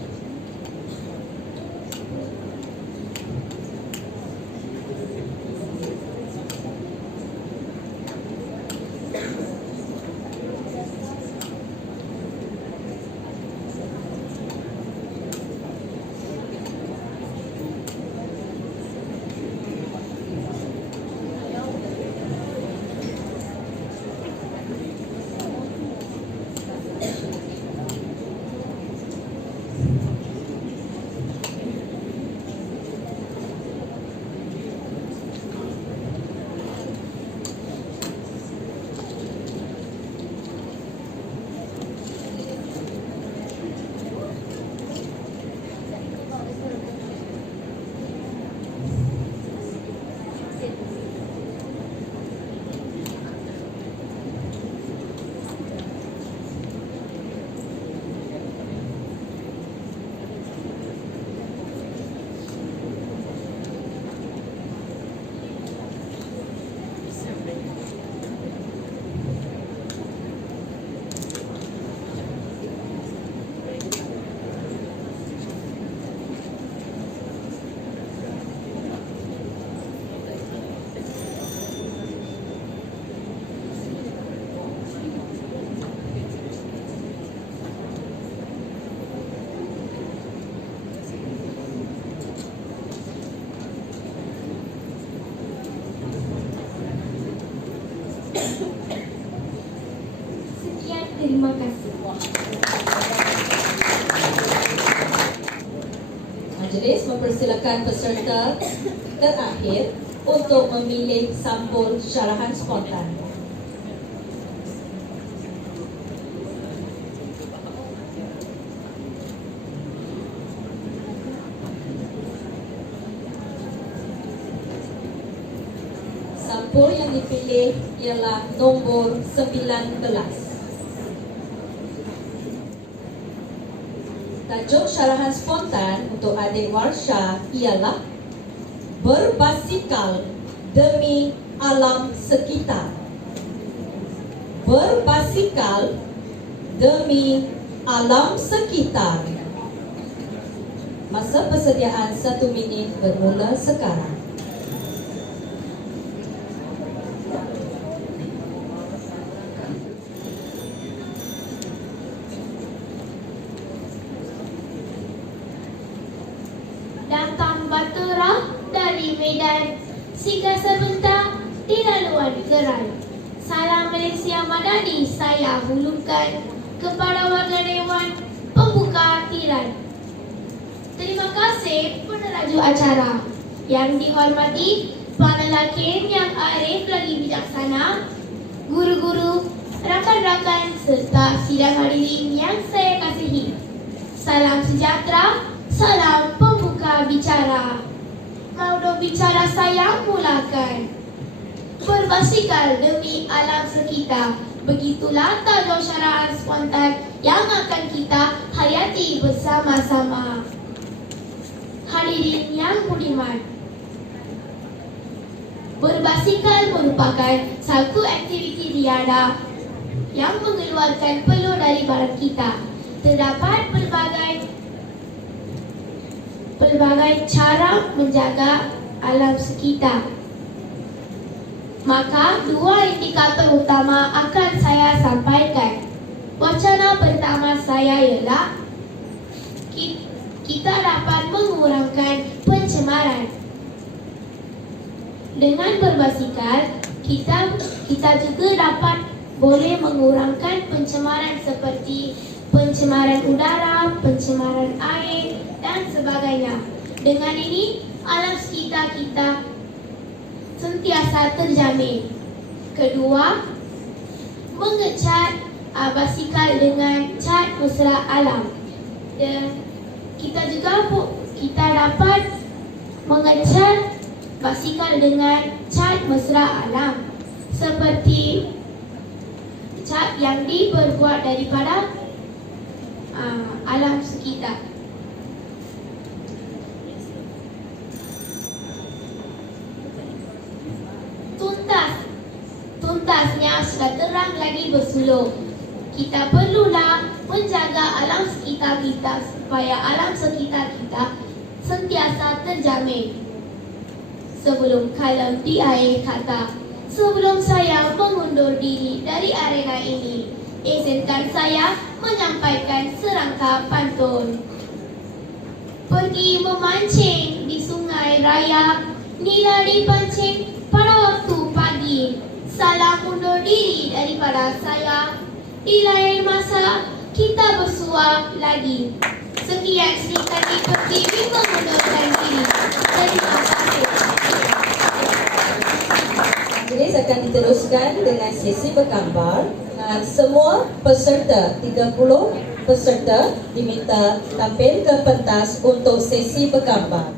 sekian, terima kasih. Majlis mempersilakan peserta terakhir untuk memilih sampul syarahan spontan. Sampul yang dipilih ialah nombor 19. Tajuk syarahan spontan untuk adik Warsha ialah Berbasikal Demi Alam Sekitar. Berbasikal Demi Alam Sekitar. Masa persediaan 1 minit bermula sekarang. Datang Baterah dari Medan, singgah sebentar di laluan gerai. Salam Malaysia Madani saya hulurkan kepada warga Dewan pembuka tirai. Terima kasih peneraju acara. Yang dihormati panel hakim yang arif lagi bijaksana, guru-guru, rakan-rakan serta sidang hadirin yang saya kasihi. Salam sejahtera, salam pembuka bicara. Maudo bicara saya mulakan. Berbasikal demi alam sekitar, begitulah tajuk syarahan spontan yang akan kita hayati bersama-sama. Hadirin yang budiman, berbasikal merupakan satu aktiviti riadah yang mengeluarkan peluh dari badan kita. Terdapat pelbagai cara menjaga alam sekitar. Maka dua indikator utama akan saya sampaikan. Wacana pertama saya ialah kita dapat mengurangkan pencemaran. Dengan berbasikal, kita juga dapat boleh mengurangkan pencemaran seperti pencemaran udara, pencemaran air dan sebagainya. Dengan ini, alam sekitar kita sentiasa terjamin. Kedua, mengecat basikal dengan cat mesra alam. Dan kita dapat mengecat basikal dengan cat mesra alam seperti cat yang diperbuat daripada alam sekitar. Tuntasnya sudah terang lagi bersulur. Kita perlulah menjaga alam sekitar kita supaya alam sekitar kita sentiasa terjamin. Sebelum kalam di akhir kata, sebelum saya mengundur diri dari arena ini, izinkan saya menyampaikan serangka pantun. Pergi memancing di sungai raya, nila dipancing pada waktu pagi. Salah undur diri daripada saya. Di lain masa kita bersua lagi. Sekian singkat pergi mengundurkan diri. Terima kasih. Majelis akan diteruskan dengan sesi bergambar. Semua peserta, 30 peserta diminta tampil ke pentas untuk sesi bergambar.